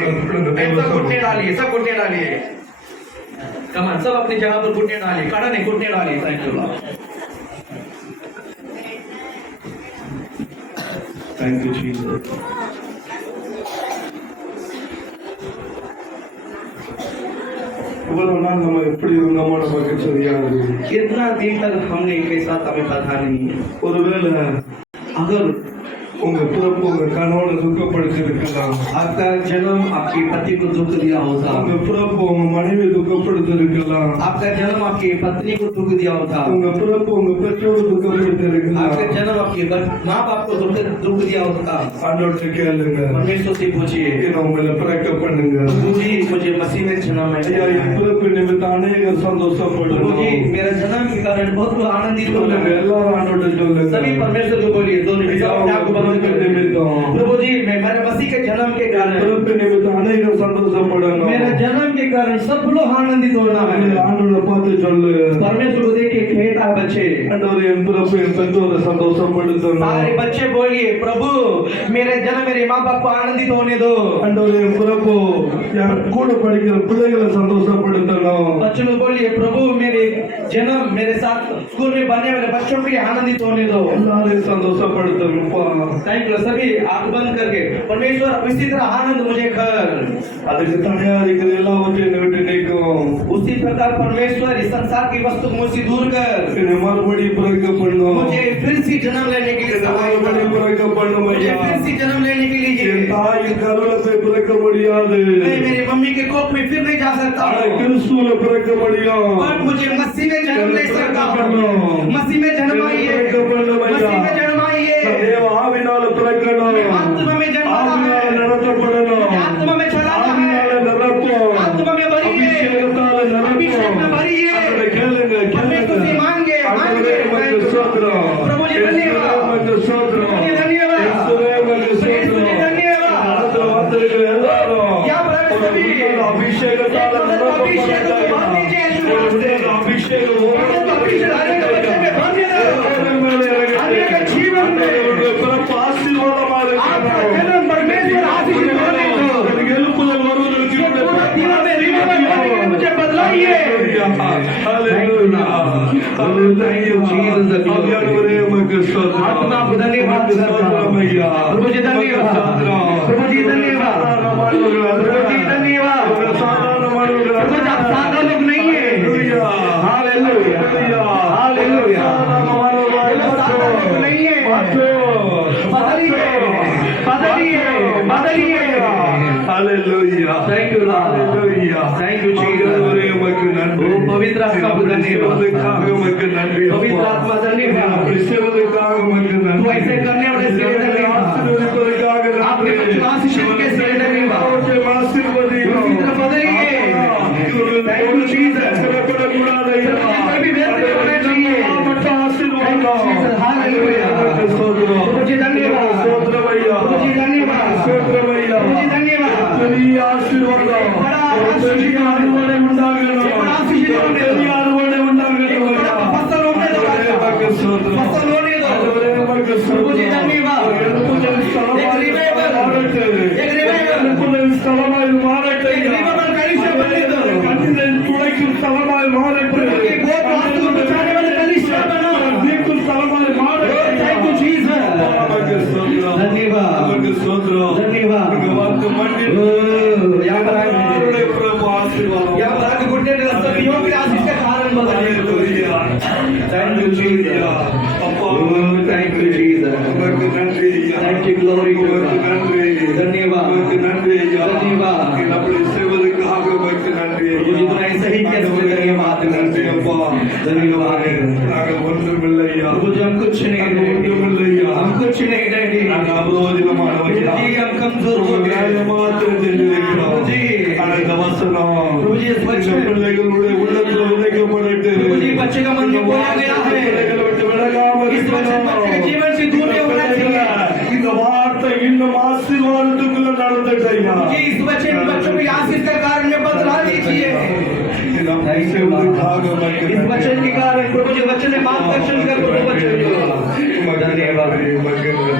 आइए सब घुटने डालिए, सब घुटने डालिए। कमान सब अपनी जगह पर घुटने डालिए, खड़ा नहीं घुटने डालिए। Thank you Lord. Thank you, Jesus. இவ்வளவு நாள் நம்ம எப்படி இருந்தோமோ நமக்கு தெரியாது. कितना दिन तक हमने इनके साथ हमें पता नहीं है। ஒருவேளை अगर உங்க பிறப்பு உங்க கணவனை துக்கப்படுத்தி இருக்கலாம், आपका जन्म आपके पति को दुख दिया होता, உங்க பிறப்பு உங்க மனைவி துக்கப்படுத்தி இருக்கலாம், आपका जन्म आपकी पत्नी को दुख दिया होता, உங்க பிறப்பு உங்க பெற்றோர் துக்கப்படுத்தி இருக்கலாம். आपका जन्म आपके माँ बाप को दुख दिया होता। ஆண்டவர்கிட்ட கேளுங்க, परमेश्वर से पूछिए, நான் உங்களை பிறக்க பண்ணுங்க. मुझे मसीह में जन्म ஐயா, है। என் பிறப்பு நிமித்தம் அநேகர் சந்தோஷப்படணும். मुझे मेरा जन्म के कारण बहुत लोग आनंदित हो சொல்லுங்க, गए। எல்லாரும் ஆண்டவர்கிட்ட சொல்லுங்க. सभी परमेश्वर को बोलिए, दो निमिष ஐயா, अपने आप को உங்க बंद பிறப்பு कर दे। நிமித்தம் प्रभु जी मैं मेरे मसीह के जन्म के कारण, பிறப்பு நிமித்தம் அநேகர் சந்தோஷப்படணும். मेरे जन्म के कारण सब लोग आनंदित होना है। ஆண்டவரை பார்த்து சொல்லு, परमेश्वर को देख के कहता है बच्चे, ஆண்டவர் என் பிறப்பு என் பெற்றோரை சந்தோஷப்படுத்தணும். सारे बच्चे बोलिए, प्रभु मेरे जन्म मेरे माँ बाप को आनंदित होने दो। ஆண்டவர் என் பிறப்பு என் கூட படிக்கிற பிள்ளைகளை சந்தோஷப்படுத்தணும். बच्चों लोग बोलिए, प्रभु मेरे जन्म मेरे साथ स्कूल में बनने वाले बच्चों के लिए आनंदित होने दो। எல்லாரையும் சந்தோஷப்படுத்தணும்ப்பா. Thank you. सभी आंख बंद करके, परमेश्वर इसी तरह आनंद मुझे कर। அதுக்கு தயாரிக்கிற எல்லாவற்றையும் விட்டு நீக்கும். उसी प्रकार परमेश्वर इस संसार की वस्तु को मुझसे दूर कर, என்னை மறுபடியும் பிறக்க பண்ணும். मुझे फिर से जन्म लेने के लिए என்னை सहायता மறுபடியும் कर। பிறக்க பண்ணும் मुझे ஐயா. फिर से जन्म लेने के लिए என் தாயின் கருவத்தை பிறக்க முடியாது, मैं मेरी मम्मी के कोख में फिर नहीं जा सकता ஆனா हूँ, கிறிஸ்துவில பிறக்க முடியும். पर मुझे मसीह में जन्म ले सकता हूँ। मसीह में जन्म आइए, मसीह में जन्म आइए। தேவ ஆவினால பிறக்கணும், आत्मा में जन्म ஆவினால நடத்தப்படணும், आत्मा में चलाना है, ஆவினால நிரப்பும், आत्मा में भरिए, அபிஷேகத்தால अभिषेक में நிரப்பும். भरिए। அதை கேளுங்க, परमेश्वर से கேளுங்க. मांगे, ஆண்டவரே, உமக்கு ஸ்தோத்திரம். प्रभु जी धन्यवाद, இயேசுவே, உமக்கு ஸ்தோத்திரம். प्रभु जी धन्यवाद, இயேசுவே, உமக்கு यीशु जी ஸ்தோத்திரம். धन्यवाद। நடத்த வந்திருக்கிற எல்லாரும் यहाँ पर ஒரு सभी விதமான அபிஷேகத்தால अभिषेक को भर दीजिए यीशु ஒரு नाम से। விதமான அபிஷேகம் अभिषेक हर एक बच्चे में भर देना। हर एक जीवन में பிறப்பு ஆசீர்வாதமா आपका இருக்கணும். जन्म परमेश्वर आशीष देने को, எனக்கு எழுப்புதல் வருவதற்கு ये पूरा जीवन में रिवाइवल होने के लिए मुझे बदलाइए। ஆவியானவரே, உமக்கு ஸ்தோத்திரம். आत्मा को धन्यवाद करता हूँ। ஸ்தோத்திரம் ஐயா. प्रभु जी धन्यवाद, प्रभु जी धन्यवाद, प्रभु जी धन्यवाद। சாதாரணமானவர்கள் प्रभु जी आप सादा लोग नहीं है। हालेलुया, हालेलुया, सादा लोग नहीं है। बदलिए, बदलिए, बदलिए। Hallelujah, Thank you Lord, hallelujah. thank you Jesus। ஆண்டவரே, உமக்கு நன்றி. ओ पवित्र आत्मा को धन्यवाद, செய்வதற்காக உமக்கு நன்றி. पवित्र आत्मा धन्यवाद। அப்படி செய்வதற்காக உமக்கு तू நன்றி. ऐसे करने वाले से धन्यवाद, ஆசீர்வதிப்பதற்காக आपके நன்றி. बच्चों आशीषित के से धन्यवाद। அவற்றை ஆசீர்வதியும். पवित्र बदलिए। Thank you Jesus। சிறப்பிடக்கூடாத ஐயா. सभी व्यस्त होने चाहिए। மாவட்ட ஆசீர்வாதம். Jesus, hallelujah. உமக்கு ஸ்தோத்திரம். प्रभु जी धन्यवाद, ஸ்தோத்திரம் ஐயா. प्रभु जी धन्यवाद, ஸ்தோத்திரம் ஐயா. प्रभु जी धन्यवाद। பெரிய ஆசீர்வாதம். बड़ा आशीष Hallelujah. Thank you, Jesus. அப்பா Oh, thank you, Jesus. உமக்கு நன்றி ஐயா. Thank you, glory to உமக்கு God. நன்றி. धन्यवाद. உமக்கு நன்றி ஐயா. धन्यवाद. நீர் அப்படி செய்வதற்காக உமக்கு நன்றி प्रभु जी तुम्हारे सही किया इसके लिए धन्यवाद நன்றி அப்பா. धन्यवाद நாங்கள் ஒன்றுமில்லை ஐயா. प्रभु जी हम कुछ नहीं நாங்கள் है ஒன்றுமில்லை ஐயா. हम कुछ नहीं है நாங்கள் அபரோஜனமானவர்கள். जी हम कमजोर हो गए நாங்கள் மாத்திரம் தெரிந்திருக்கிறோம். जी. ஆனால் இந்த வசனம் प्रभु जी इस இந்த वचन பிள்ளைகளுடைய உள்ளத்தில் விதைக்கப்படட்டு. प्रभु जी बच्चे का मन में बोया गया है பிள்ளைகளை விட்டு விலகாமல் इस वचन बच्चे के जीवन से दूर नहीं होना चाहिए இந்த வார்த்தை இன்னும் ஆசீர்வாதத்துக்குள்ள நடந்துட்டு ஐயா. जी इस वचन बच्चों की आशीष का कारण में बदला दीजिए இந்த செய்வதற்காக உமக்கு इस वचन के कारण प्रभु जी वचन में मार्गदर्शन कर प्रभु बच्चों को धन्यवाद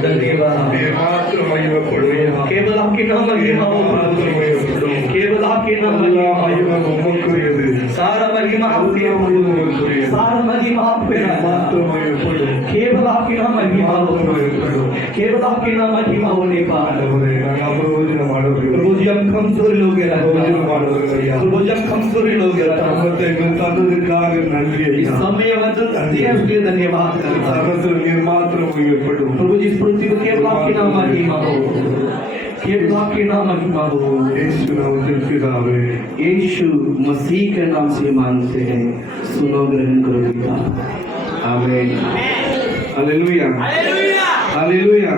धन्यवाद நீர் மாத்திரம் மகிமைப்படுவீயா. केवल आपके नाम महिमा हो மாத்திரம் மகிமைப்படும். केवल आपके नाम எல்லா महिमा हो மகிமை உமக்குரியது. सारा महिमा आपके எல்லா மகிமை உமக்குரியது. सारा महिमा आपके மாத்திரம் மகிமைப்படும். केवल आपके नाम महिमा हो மாத்திரம் மகிமைப்படும். केवल आपके नाम महिमा होने पर ஆண்டவரே, நாங்கள் அபரோஜனமானவர்கள். प्रभु जी हम कमजोरी लोग हैं அபரோஜனமானவர்கள் ஐயா. प्रभु जी हम कमजोरी लोग हैं சமத்தை எங்களுக்கு தந்ததற்காக நன்றி इस ஐயா. समय वचन दिया उसके लिए धन्यवाद करता हूं। சமத்தில் நீர் மாத்திரம் மகிமைப்படும். प्रभु जी इस पृथ्वी को केवल आपके नाम महिमा हो केवल आपके नाम महिमा हो இயேசு நாமத்தில் பிதாவே. यीशु मसीह के नाम से मांगते हैं सुनो ग्रहण करो पिता आमीन हालेलुया हालेलुया हालेलुया